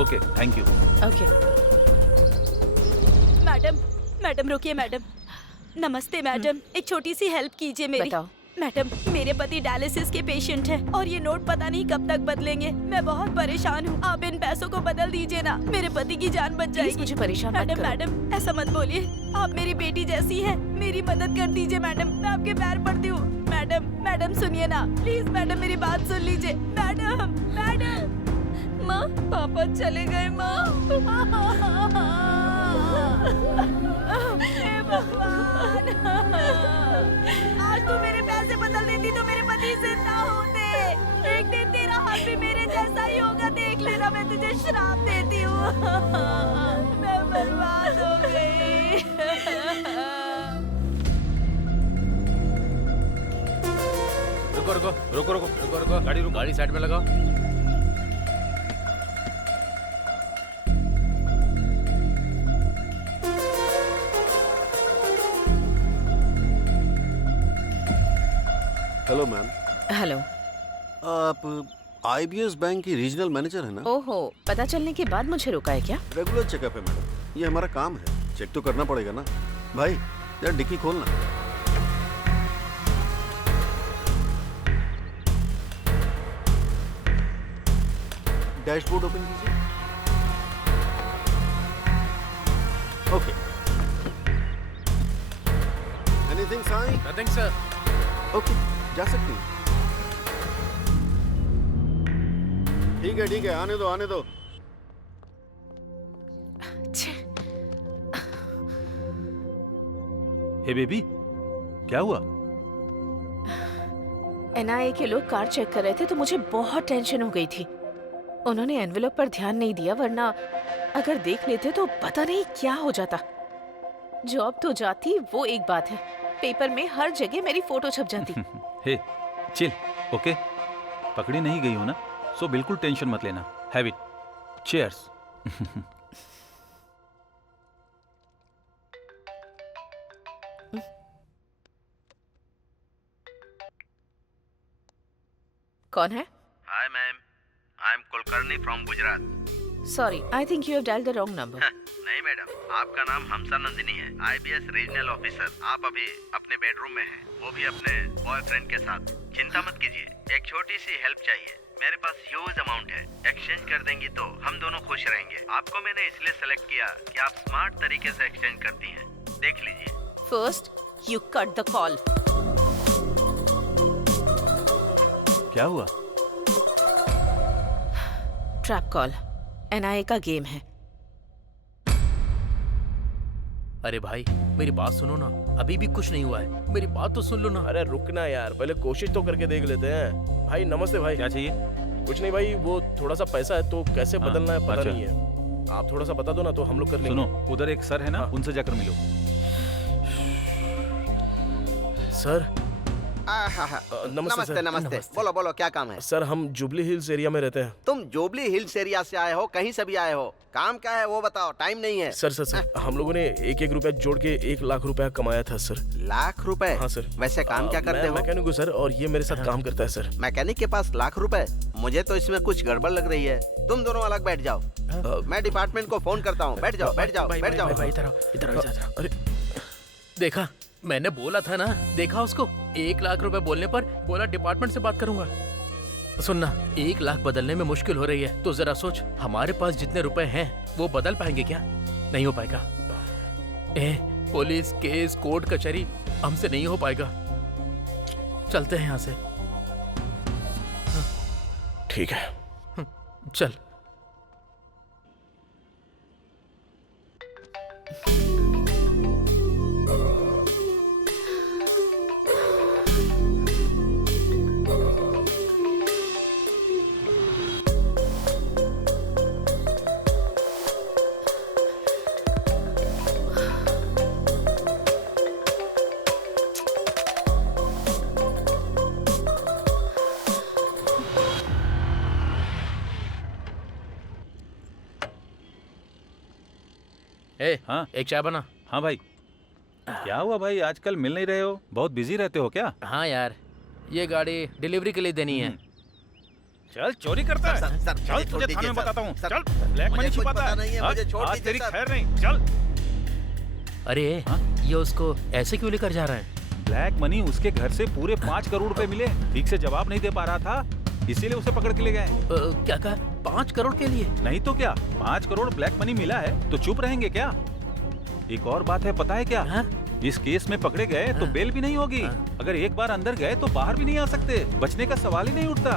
Okay, thank you. Okay. Madam रुकिए मैडम। नमस्ते मैडम, एक छोटी सी हेल्प कीजिए मेरी। बताओ। मैडम, मेरे पति डायलिसिस के पेशेंट हैं और ये नोट पता नहीं कब तक बदलेंगे। मैं बहुत परेशान हूँ, आप इन पैसों को बदल दीजिए ना, मेरे पति की जान बच जाएगी। मुझे परेशान मत करो। मैडम ऐसा मत बोलिए, आप मेरी बेटी जैसी है, मेरी मदद कर दीजिए मैडम, मैं आपके पैर पड़ती हूँ। मैडम सुनिए ना प्लीज, मैडम मेरी बात सुन लीजिए। मैडम माँ, पापा चले गए माँ। हे भगवान, आज तू मेरे पैसे बदल देती तो मेरे पति जिंदा होते। एक दिन तेरा हाल भी मेरे जैसा ही होगा, देख लेना। बेटा मैं तुझे श्राप देती हूँ। मैं बर्बाद हो गई। रुको रुको रुको रुको रुको रुको गाड़ी साइड में लगाओ। Hello ma'am. हेलो। आप IBS बैंक की रीजनल मैनेजर है ना? ओहो, पता चलने के बाद मुझे रोका है क्या? रेगुलर चेकअप है मैडम, ये हमारा काम है, चेक तो करना पड़ेगा ना। भाई यार डिक्की खोलना। डैशबोर्ड ओपन कीजिए। ओके। एनीथिंग साईं? Nothing sir. ओके, जा सकती हैं। ठीक है, आने दो। हे बेबी, क्या हुआ? NIA के लोग कार चेक कर रहे थे तो मुझे बहुत टेंशन हो गई थी। उन्होंने एनवेलप पर ध्यान नहीं दिया, वरना अगर देख लेते तो पता नहीं क्या हो जाता। जॉब तो जाती, वो एक बात है, पेपर में हर जगह मेरी फोटो छप जाती। हे, चिल, ओके? पकड़ी नहीं गई हो ना, सो बिल्कुल टेंशन मत लेना। Have it. चीयर्स। कौन है? Hi ma'am, I am Kulkarni from Gujarat. Sorry, I think you have dialled the wrong number. नहीं मैडम, आपका नाम हमसा नंदिनी है, IBS रीजनल ऑफिसर। आप अभी अपने बेडरूम में हैं, वो भी अपने बॉयफ्रेंड के साथ। चिंता मत कीजिए, एक छोटी सी हेल्प चाहिए। मेरे पास ह्यूज अमाउंट है, एक्सचेंज कर देंगी तो हम दोनों खुश रहेंगे। आपको मैंने इसलिए सेलेक्ट किया कि आप स्मार्ट तरीके से एक्सचेंज करती हैं। देख लीजिए। First you cut the call. क्या हुआ? Trap call. NIA का गेम है। अरे भाई मेरी बात सुनो ना, अभी भी कुछ नहीं हुआ है, मेरी बात तो सुन लो ना। अरे रुकना यार, पहले कोशिश तो करके देख लेते हैं। भाई नमस्ते भाई। क्या चाहिए? कुछ नहीं भाई, वो थोड़ा सा पैसा है तो कैसे बदलना है पता अच्छा। नहीं है। आप थोड़ा सा बता दो ना तो हम लोग कर लेंगे। सुनो, उधर एक सर है ना, उनसे जाकर मिलो। सर। नमस्ते। नमस्ते। बोलो क्या काम है? सर हम जुबली हिल्स एरिया में रहते हैं। तुम जुबली हिल्स एरिया से आए हो, कहीं से भी आए हो, काम क्या है वो बताओ, टाइम नहीं है। सर हम लोगों ने एक रुपया जोड़ के 1 लाख रुपया कमाया था सर। लाख रुपए? हाँ सर। वैसे काम क्या करते हो? मैकेनिक हूँ सर, और ये मेरे साथ काम करता है सर। मैकेनिक के पास लाख रुपए? मुझे तो इसमें कुछ गड़बड़ लग रही है। तुम दोनों अलग बैठ जाओ, मैं डिपार्टमेंट को फोन करता हूँ। बैठ जाओ। इधर। अरे देखा, मैंने बोला था ना, देखा उसको। 1 लाख रुपए बोलने पर बोला डिपार्टमेंट से बात करूंगा। सुनना, 1 लाख बदलने में मुश्किल हो रही है, तो जरा सोच, हमारे पास जितने रुपए हैं वो बदल पाएंगे क्या? नहीं हो पाएगा। पुलिस केस कोर्ट कचहरी हमसे नहीं हो पाएगा। चलते हैं यहाँ से। ठीक है, चल। हाँ, एक चाय बना। हाँ भाई। क्या हुआ भाई, आजकल मिल नहीं रहे हो? बहुत बिजी रहते हो क्या? हाँ यार, ये गाड़ी डिलीवरी के लिए देनी है। चल, चोरी करता है। सर, चल, तुझे थाने में बताता हूँ। चल, ब्लैक मनी छिपाता है। मुझे छोड़ आज दीजिए तेरी सर। खैर नहीं। चल। अरे ये उसको ऐसे क्यों लेकर जा रहा है? ब्लैक मनी उसके घर से पूरे 5 करोड़ रुपए मिले। ठीक से जवाब नहीं दे पा रहा था, इसीलिए उसे पकड़ के ले गए। क्या कहा? 5 करोड़ के लिए? नहीं तो क्या, 5 करोड़ ब्लैक मनी मिला है तो चुप रहेंगे क्या? एक और बात है, पता है क्या? हाँ? इस केस में पकड़े गए तो बेल भी नहीं होगी। अगर एक बार अंदर गए तो बाहर भी नहीं आ सकते, बचने का सवाल ही नहीं उठता।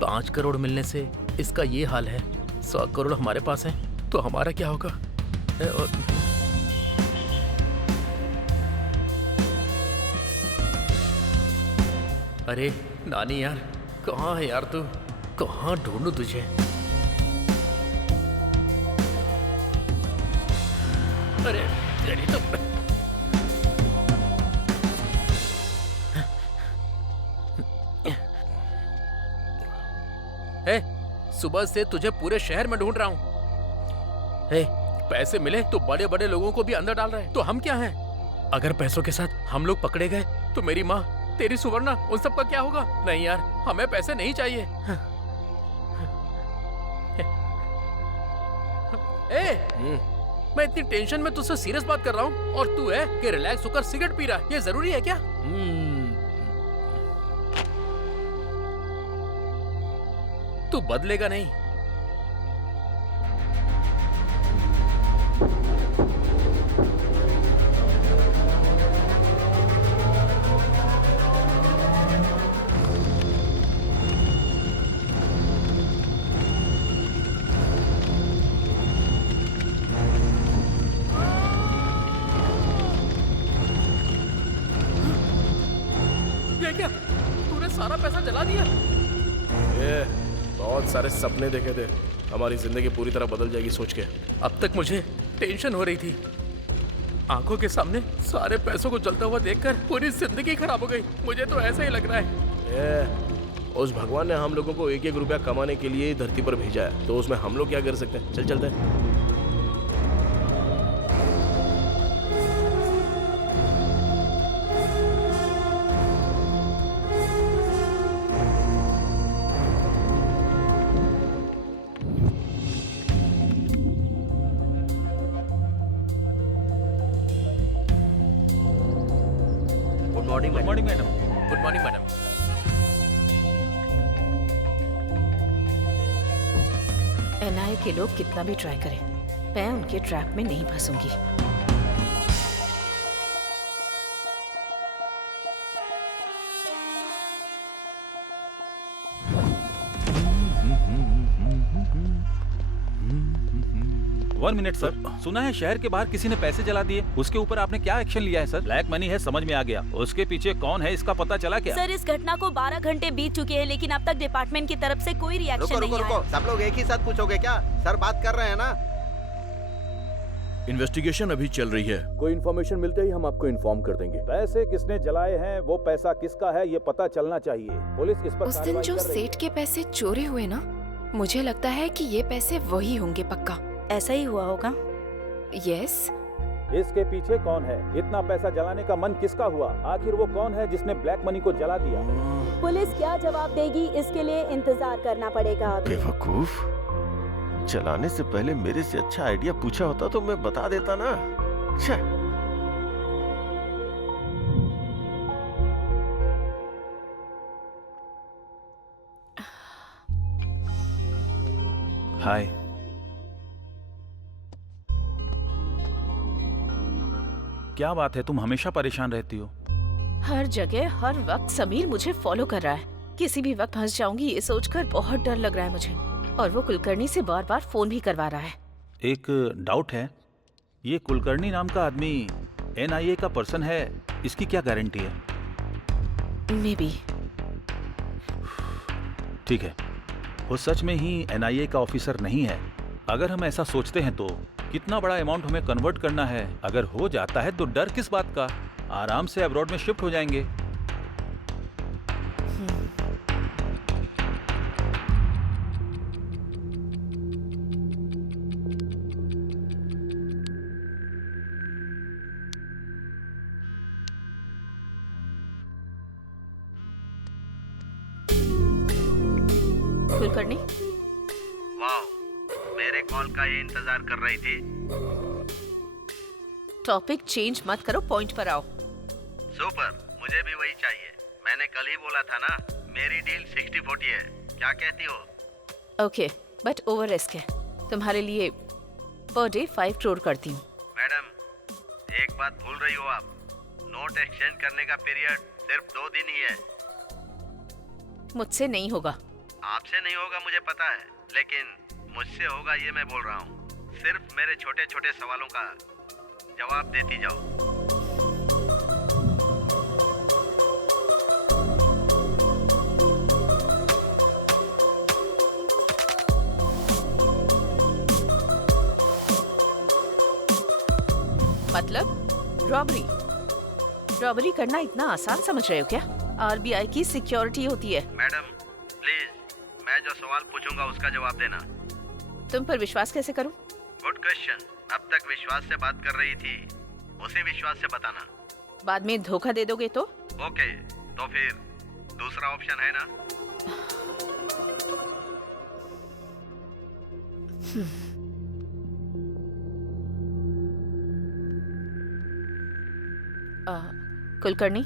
5 करोड़ मिलने से इसका ये हाल है। 100 करोड़ हमारे पास है तो हमारा क्या होगा? अरे नानी यार, कहाँ है यार तू? कहाँ ढूंढूं तुझे? अरे तेरी तो ए, सुबह से तुझे पूरे शहर में ढूंढ रहा हूँ। ए, पैसे मिले तो बड़े बड़े लोगों को भी अंदर डाल रहे हैं, तो हम क्या हैं? अगर पैसों के साथ हम लोग पकड़े गए तो मेरी माँ, तेरी सुवर्णा, उन सब का क्या होगा? नहीं यार, हमें पैसे नहीं चाहिए। मैं इतनी टेंशन में तुझसे सीरियस बात कर रहा हूँ और तू है कि रिलैक्स होकर सिगरेट पी रहा है। ये जरूरी है क्या? तू बदलेगा नहीं। ये क्या? तूने सारा पैसा जला दिया? बहुत सारे सपने देखे थे, हमारी जिंदगी पूरी तरह बदल जाएगी सोच के। अब तक मुझे टेंशन हो रही थी, आंखों के सामने सारे पैसों को जलता हुआ देखकर पूरी जिंदगी खराब हो गई। मुझे तो ऐसा ही लग रहा है। उस भगवान ने हम लोगों को एक एक रुपया कमाने के लिए धरती पर भेजा है, तो उसमें हम लोग क्या कर सकते हैं? चल चलते हैं। Good morning madam. Good morning madam. NIA के लोग कितना भी ट्राई करें, मैं उनके ट्रैप में नहीं फंसूंगी। वन मिनट सर, सुना है शहर के बाहर किसी ने पैसे जला दिए, उसके ऊपर आपने क्या एक्शन लिया है सर? ब्लैक मनी है, समझ में आ गया, उसके पीछे कौन है इसका पता चला क्या? सर, इस घटना को 12 घंटे बीत चुके हैं, लेकिन अब तक डिपार्टमेंट की तरफ से कोई रिएक्शन नहीं आया। रुको, सब लोग एक ही साथ पूछोगे क्या? सर बात कर रहे हैं ना। इन्वेस्टिगेशन अभी चल रही है, कोई इन्फॉर्मेशन मिलते ही हम आपको इन्फॉर्म कर देंगे। पैसे किसने जलाए हैं, वो पैसा किसका है, ये पता चलना चाहिए। पुलिस इस पर उस दिन जो सेठ के पैसे चोरी हुए ना, मुझे लगता है कि ये पैसे वही होंगे पक्का। ऐसा ही हुआ होगा। यस। इसके पीछे कौन है? इतना पैसा जलाने का मन किसका हुआ? आखिर वो कौन है जिसने ब्लैक मनी को जला दिया? पुलिस क्या जवाब देगी, इसके लिए इंतजार करना पड़ेगा अभी। बेवकूफ, जलाने से पहले मेरे से अच्छा आइडिया पूछा होता तो मैं बता देता ना। हाय। क्या बात है, तुम हमेशा परेशान रहती हो? हर जगह हर वक्त समीर मुझे फॉलो कर रहा है। किसी भी वक्त फंस जाऊंगी ये सोचकर बहुत डर लग रहा है मुझे। और वो कुलकर्णी से बार बार फोन भी करवा रहा है। एक डाउट है, ये कुलकर्णी नाम का आदमी एनआईए का पर्सन है, इसकी क्या गारंटी है? May be. ठीक है, वो सच में ही एनआईए का ऑफिसर नहीं है। अगर हम ऐसा सोचते हैं तो कितना बड़ा अमाउंट हमें कन्वर्ट करना है। अगर हो जाता है तो डर किस बात का, आराम से अब्रॉड में शिफ्ट हो जाएंगे। कुलकर्णी, वाह, मेरे कॉल का ये इंतजार कर रही थी। टॉपिक चेंज मत करो, पॉइंट पर आओ। सुपर, मुझे भी वही चाहिए। मैंने कल ही बोला था ना, मेरी डील 60-40 है। क्या कहती हो? ओके, बट ओवर रिस्क है। तुम्हारे लिए पर डे 5 करोड़ करती हूँ। मैडम, एक बात भूल रही हो आप। नोट एक्सचेंज करने का पीरियड सिर्फ 2 दिन ही है। मुझसे नहीं होगा। आपसे नहीं होगा मुझे पता है, लेकिन मुझसे होगा ये मैं बोल रहा हूँ। सिर्फ मेरे छोटे छोटे सवालों का जवाब देती जाओ। मतलब रॉबरी? रॉबरी करना इतना आसान समझ रहे हो क्या? आरबीआई की सिक्योरिटी होती है। मैडम प्लीज, मैं जो सवाल पूछूंगा उसका जवाब देना। तुम पर विश्वास कैसे करूं? Good question. अब तक विश्वास से बात कर रही थी, उसी विश्वास से बताना। बाद में धोखा दे दोगे तो? ओके, तो फिर दूसरा ऑप्शन है ना? कुलकर्णी,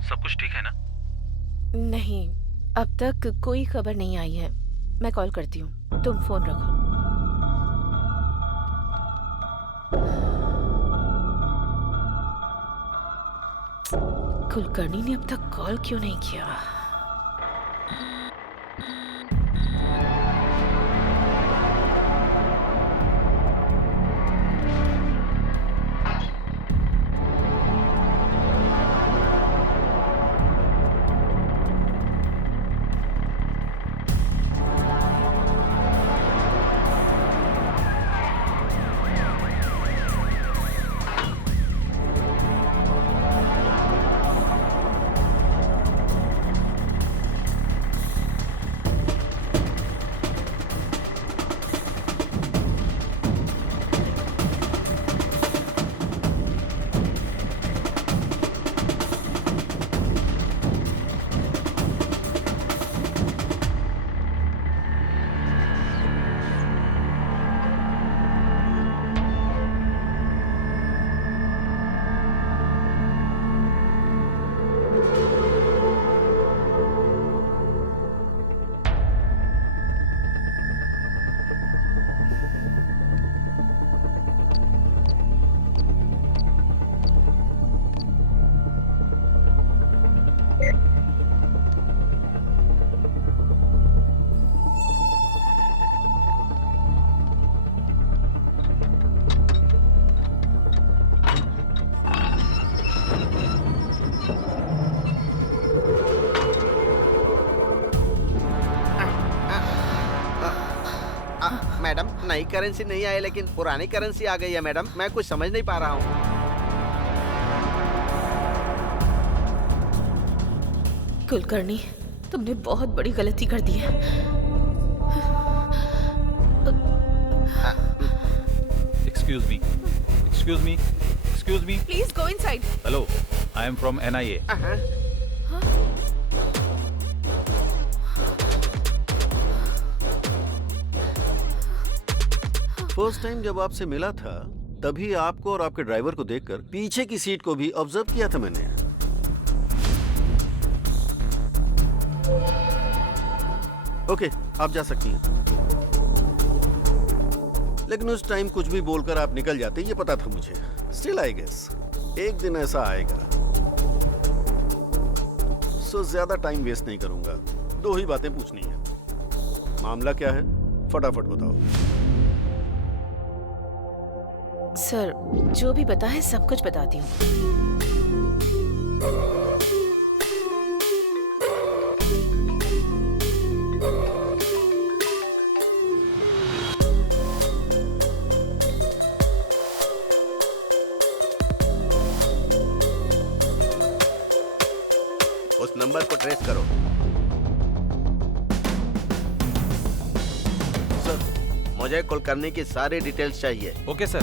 सब कुछ ठीक है ना? नहीं, अब तक कोई खबर नहीं आई है। मैं कॉल करती हूँ, तुम फोन रखो। कुलकर्णी ने अब तक कॉल क्यों नहीं किया? मैडम, नई करेंसी नहीं आई लेकिन पुरानी करेंसी आ गई है मैडम। मैं कुछ समझ नहीं पा रहा हूँ। कुलकर्णी, तुमने बहुत बड़ी गलती कर दी है। Excuse me, excuse me, excuse me. Please go inside. Hello, I am from NIA। First time जब आपसे मिला था तभी आपको और आपके ड्राइवर को देखकर पीछे की सीट को भी ऑब्जर्व किया था मैंने। ओके, आप जा सकती हैं। लेकिन उस टाइम कुछ भी बोलकर आप निकल जाते, ये पता था मुझे। स्टिल आई गेस एक दिन ऐसा आएगा। सो ज्यादा टाइम वेस्ट नहीं करूंगा, दो ही बातें पूछनी है। मामला क्या है, फटाफट बताओ। सर, जो भी पता है सब कुछ बताती हूँ। नंबर को ट्रेस करो। सर मुझे कुलकर्णी की सारी डिटेल्स चाहिए। Okay sir.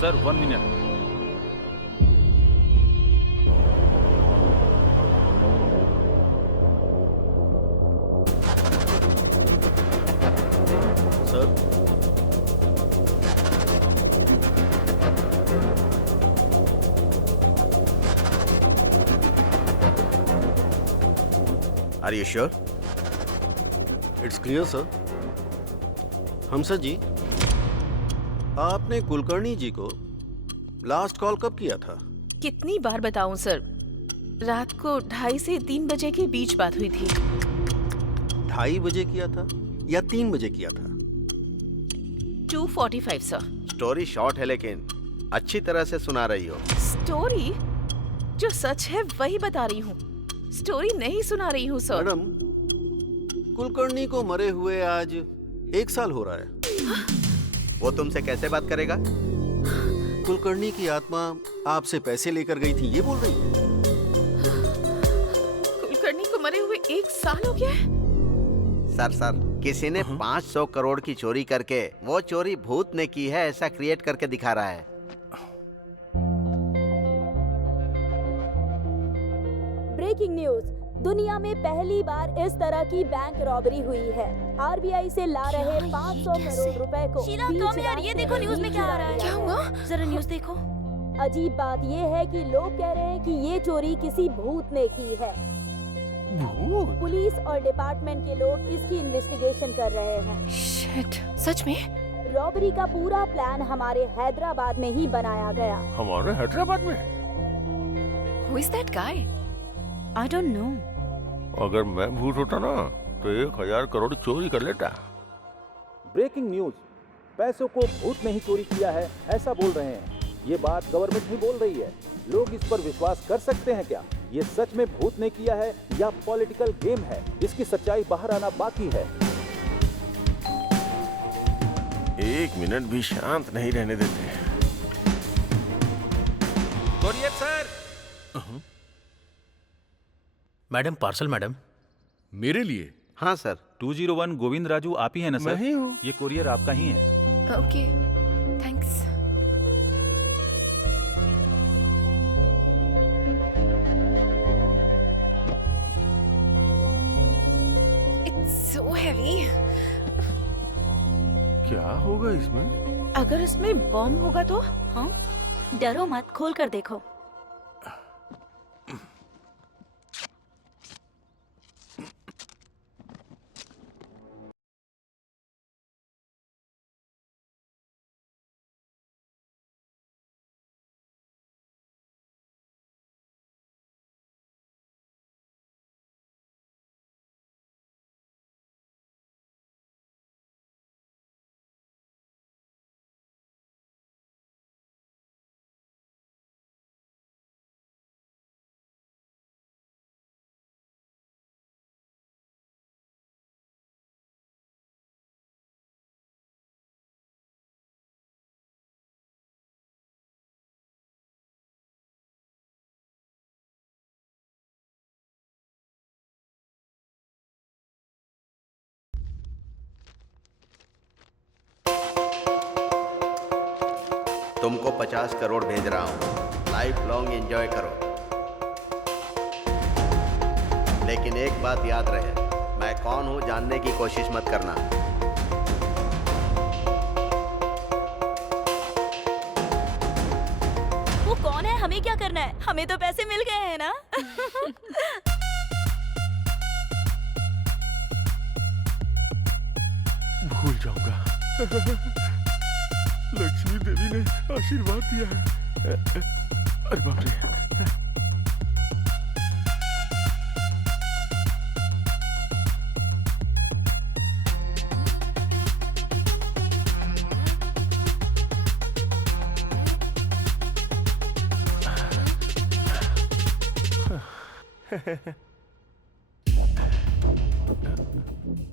Sir 1 minute. Sir are you sure? It's clear sir. हमसर जी, आपने कुलकर्णी जी को लास्ट कॉल कब किया था? कितनी बार बताऊं सर, रात को 2:30 से 3 बजे के बीच बात हुई थी। 2:30 बजे किया था या 3 बजे किया था? 2:45 सर। स्टोरी शॉर्ट है लेकिन अच्छी तरह से सुना रही हो। स्टोरी जो सच है वही बता रही हूँ, स्टोरी नहीं सुना रही हूँ सर। मैडम, कुलकर्णी को मरे हुए आज 1 साल हो रहा है। वो तुमसे कैसे बात करेगा? कुलकर्णी की आत्मा आपसे पैसे लेकर गई थी, ये बोल रही है। कुलकर्णी को मरे हुए 1 साल हो गया है। सर किसी ने 500 करोड़ की चोरी करके वो चोरी भूत ने की है ऐसा क्रिएट करके दिखा रहा है। ब्रेकिंग न्यूज, दुनिया में पहली बार इस तरह की बैंक रॉबरी हुई है। आरबीआई से ला रहे 500 करोड़ रुपए को शीला, बीच कम यार, ये रास्ते देखो पर न्यूज़ में क्या आ रहा है। चुरा क्या लिया हुआ? है। जरा न्यूज़ देखो। अजीब बात ये है कि लोग कह रहे हैं कि ये चोरी किसी भूत ने की है। पुलिस और डिपार्टमेंट के लोग इसकी इन्वेस्टिगेशन कर रहे हैं। शिट, सच में? रॉबरी का पूरा प्लान हमारे हैदराबाद में ही बनाया गया। हमारे हैदराबाद में? Who is that guy? I don't know. अगर मैं भूत होता ना तो 1000 करोड़ चोरी कर लेता। ब्रेकिंग न्यूज, पैसों को भूत ने ही चोरी किया है ऐसा बोल रहे हैं। ये बात गवर्नमेंट ही बोल रही है। लोग इस पर विश्वास कर सकते हैं क्या? ये सच में भूत ने किया है या पॉलिटिकल गेम है? इसकी सच्चाई बाहर आना बाकी है। 1 मिनट भी शांत नहीं रहने देते। Courier sir. Madam, parcel madam. मेरे लिए? हाँ सर। 201 गोविंद राजू आप ही है ना सर? मैं ही हूँ। ये कोरियर आपका ही है। Okay, thanks. It's so heavy. क्या होगा इसमें? अगर इसमें बॉम्ब होगा तो? हाँ, डरो मत, खोल कर देखो। तुमको 50 करोड़ भेज रहा हूँ, लाइफ लॉन्ग एंजॉय करो। लेकिन एक बात याद रहे, मैं कौन हूँ जानने की कोशिश मत करना। वो कौन है, हमें क्या करना है? हमें तो पैसे मिल गए हैं ना। भूल जाऊंगा। लक्ष्मी देवी ने आशीर्वाद दिया है। अरे बाप रे।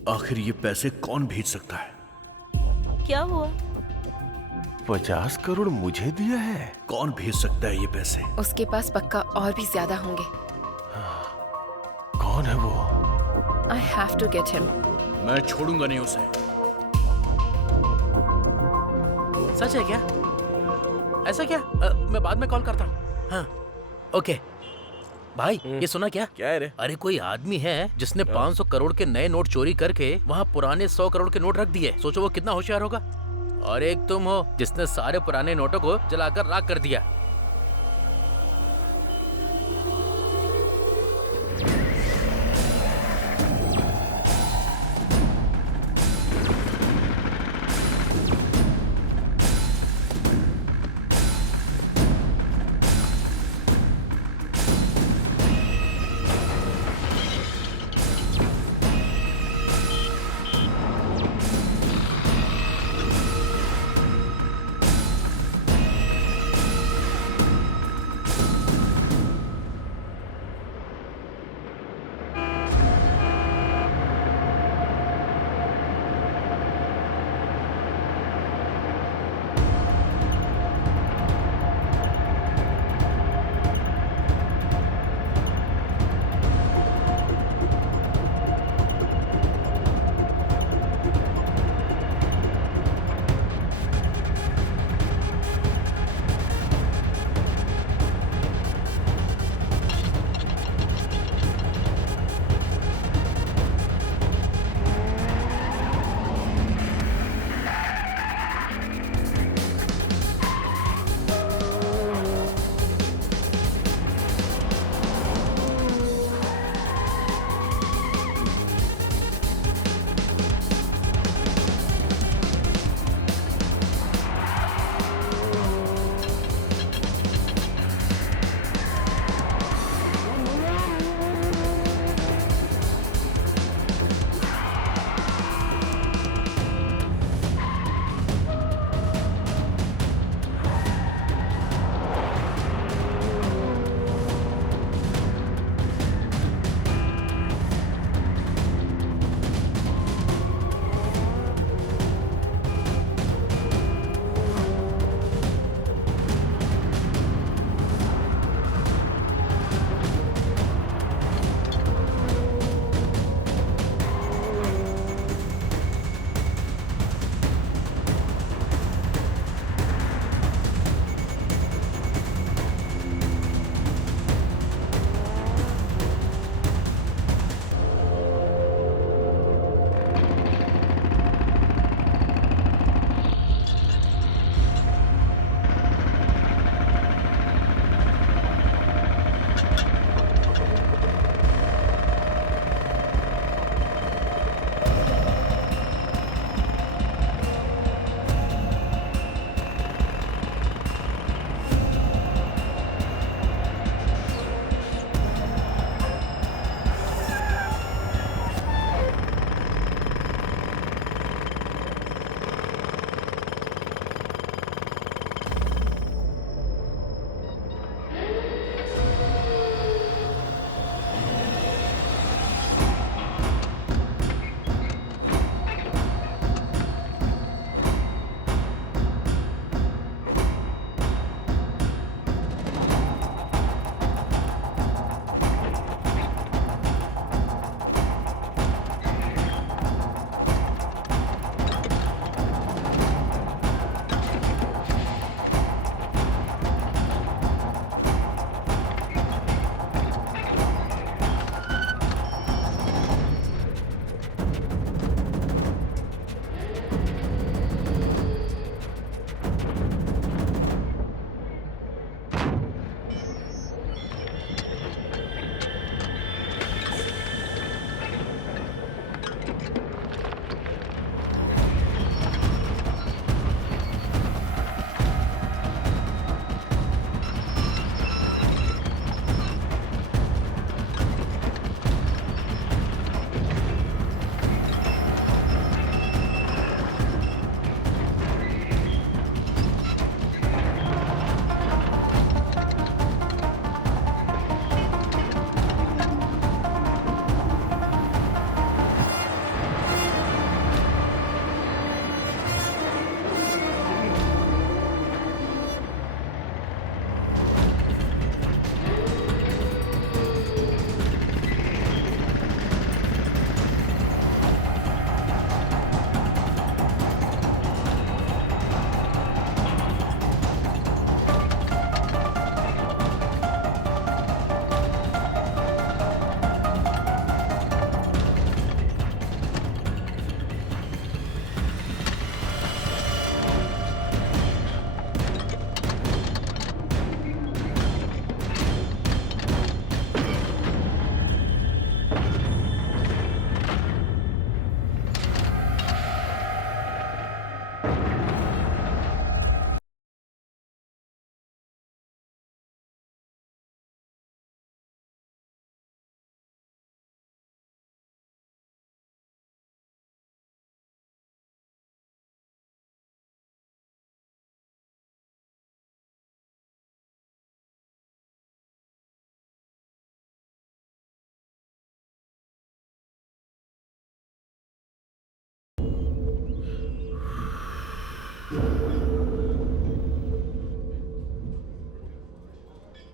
आखिर ये पैसे कौन भेज सकता है? क्या हुआ? 50 करोड़ मुझे दिया है? कौन भेज सकता है ये पैसे? उसके पास पक्का और भी ज्यादा होंगे। कौन है वो? I have to get him. मैं छोड़ूंगा नहीं उसे। सच है क्या? ऐसा क्या? मैं बाद में कॉल करता हूँ। हाँ, ओके। भाई ये सुना क्या? क्या है रे? अरे कोई आदमी है जिसने 500 करोड़ के नए नोट चोरी करके वहाँ पुराने 100 करोड़ के नोट रख दिए। सोचो वो कितना होशियार होगा। और एक तुम हो जिसने सारे पुराने नोटों को जलाकर राख कर दिया।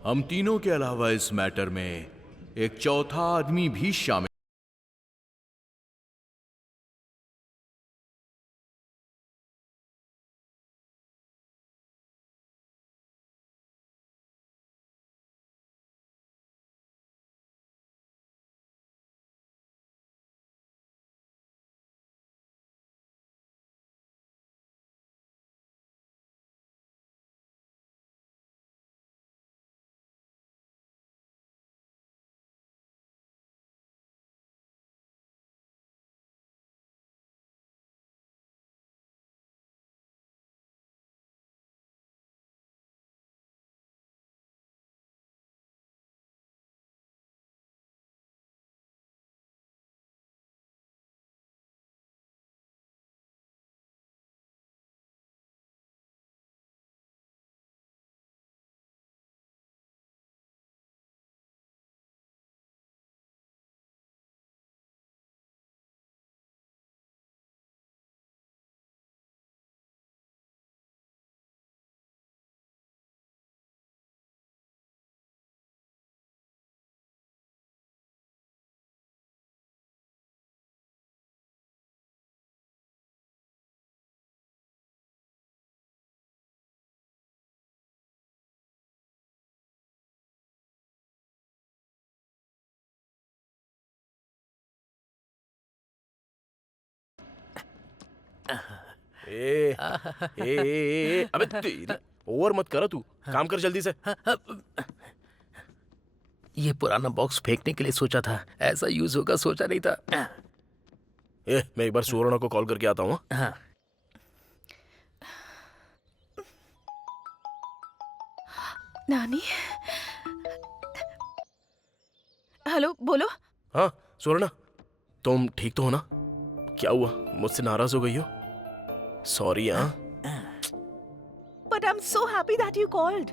हम तीनों के अलावा इस मैटर में एक चौथा आदमी भी शामिल। अबे तेरी ओवर मत कर तू, काम कर जल्दी से। ये पुराना बॉक्स फेंकने के लिए सोचा था, ऐसा यूज होगा सोचा नहीं था। मैं एक बार सुवर्णा को कॉल करके आता हूँ। हाँ। नानी, हेलो, बोलो। हाँ सुवर्णा, तुम ठीक तो हो ना? क्या हुआ, मुझसे नाराज हो गई हो? सॉरी। हाँ, but I am so happy that you called.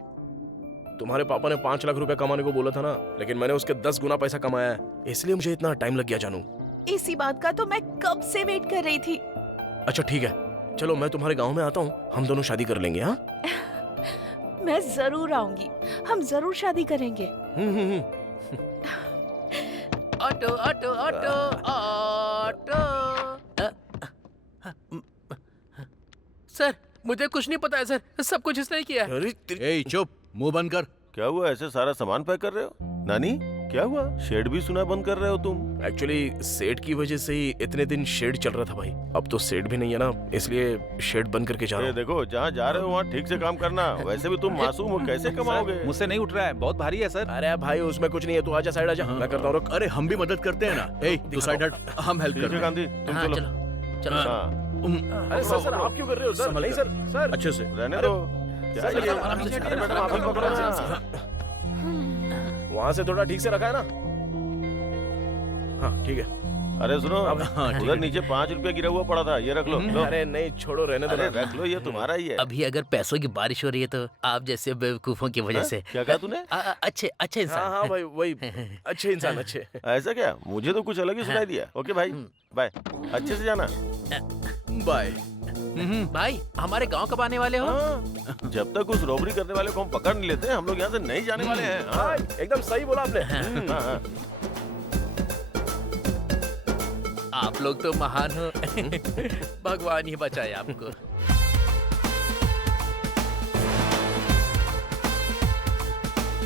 तुम्हारे पापा ने 5 लाख रुपए कमाने को बोला था ना, लेकिन मैंने उसके 10 गुना पैसा कमाया है, इसलिए मुझे इतना टाइम लग गया जानू। इसी बात का तो मैं कब से वेट कर रही थी। अच्छा ठीक है, चलो मैं तुम्हारे गांव में आता हूँ, हम दोनों शादी कर लेंगे। हाँ मैं जरूर आऊंगी, हम जरूर शादी करेंगे। Auto auto auto auto. Sir मुझे कुछ नहीं पता है सर, सब कुछ इसने ही किया है। ए चुप, मुंह बंद कर। क्या हुआ, ऐसे सारा सामान पैक कर रहे हो? नानी क्या हुआ, शेड भी सुना बंद कर रहे हो तुम? एक्चुअली सेट की वजह से ही इतने दिन शेड चल रहा था भाई, अब तो सेट भी नहीं है ना, इसलिए शेड बंद करके जा रहा हूँ। देखो जहाँ जा रहे हो वहाँ ठीक से काम करना, वैसे भी तुम मासूम हो, कैसे कमाओगे? मुझसे नहीं उठ रहा है, बहुत भारी है सर। अरे भाई उसमें कुछ नहीं है, तू आजा साइड आजा, मैं करता हूँ। अरे हम भी मदद करते हैं ना। ए तू साइड हट, हम हेल्प करते हैं। गांधी तुम चलो। अरे सर आप क्यों कर रहे हो सर? नहीं सर, सर अच्छे से रहने दो। वहाँ से थोड़ा ठीक से रखा है ना? हाँ ठीक है। अरे सुनो, उधर नीचे 5 रुपया गिरा हुआ पड़ा था, ये रख लो। अरे नहीं छोड़ो, रहने दो। रख लो, ये तुम्हारा ही है। अभी अगर पैसों की बारिश हो रही है तो आप जैसे बेवकूफों की वजह से। क्या कहा तूने? अच्छे अच्छे इंसान। हाँ भाई वही, अच्छे इंसान अच्छे। ऐसा क्या? मुझे तो कुछ अलग ही सुनाई दिया। ओके भाई, बाय, अच्छे से जाना। बाय। भाई हमारे गांव कब आने वाले हो? जब तक उस रॉबरी करने वाले को हम पकड़ नहीं लेते, हम लोग यहाँ से नहीं जाने वाले हैं। हाँ एकदम सही बोला आपने। आप लोग तो महान हो। भगवान ही बचाए आपको।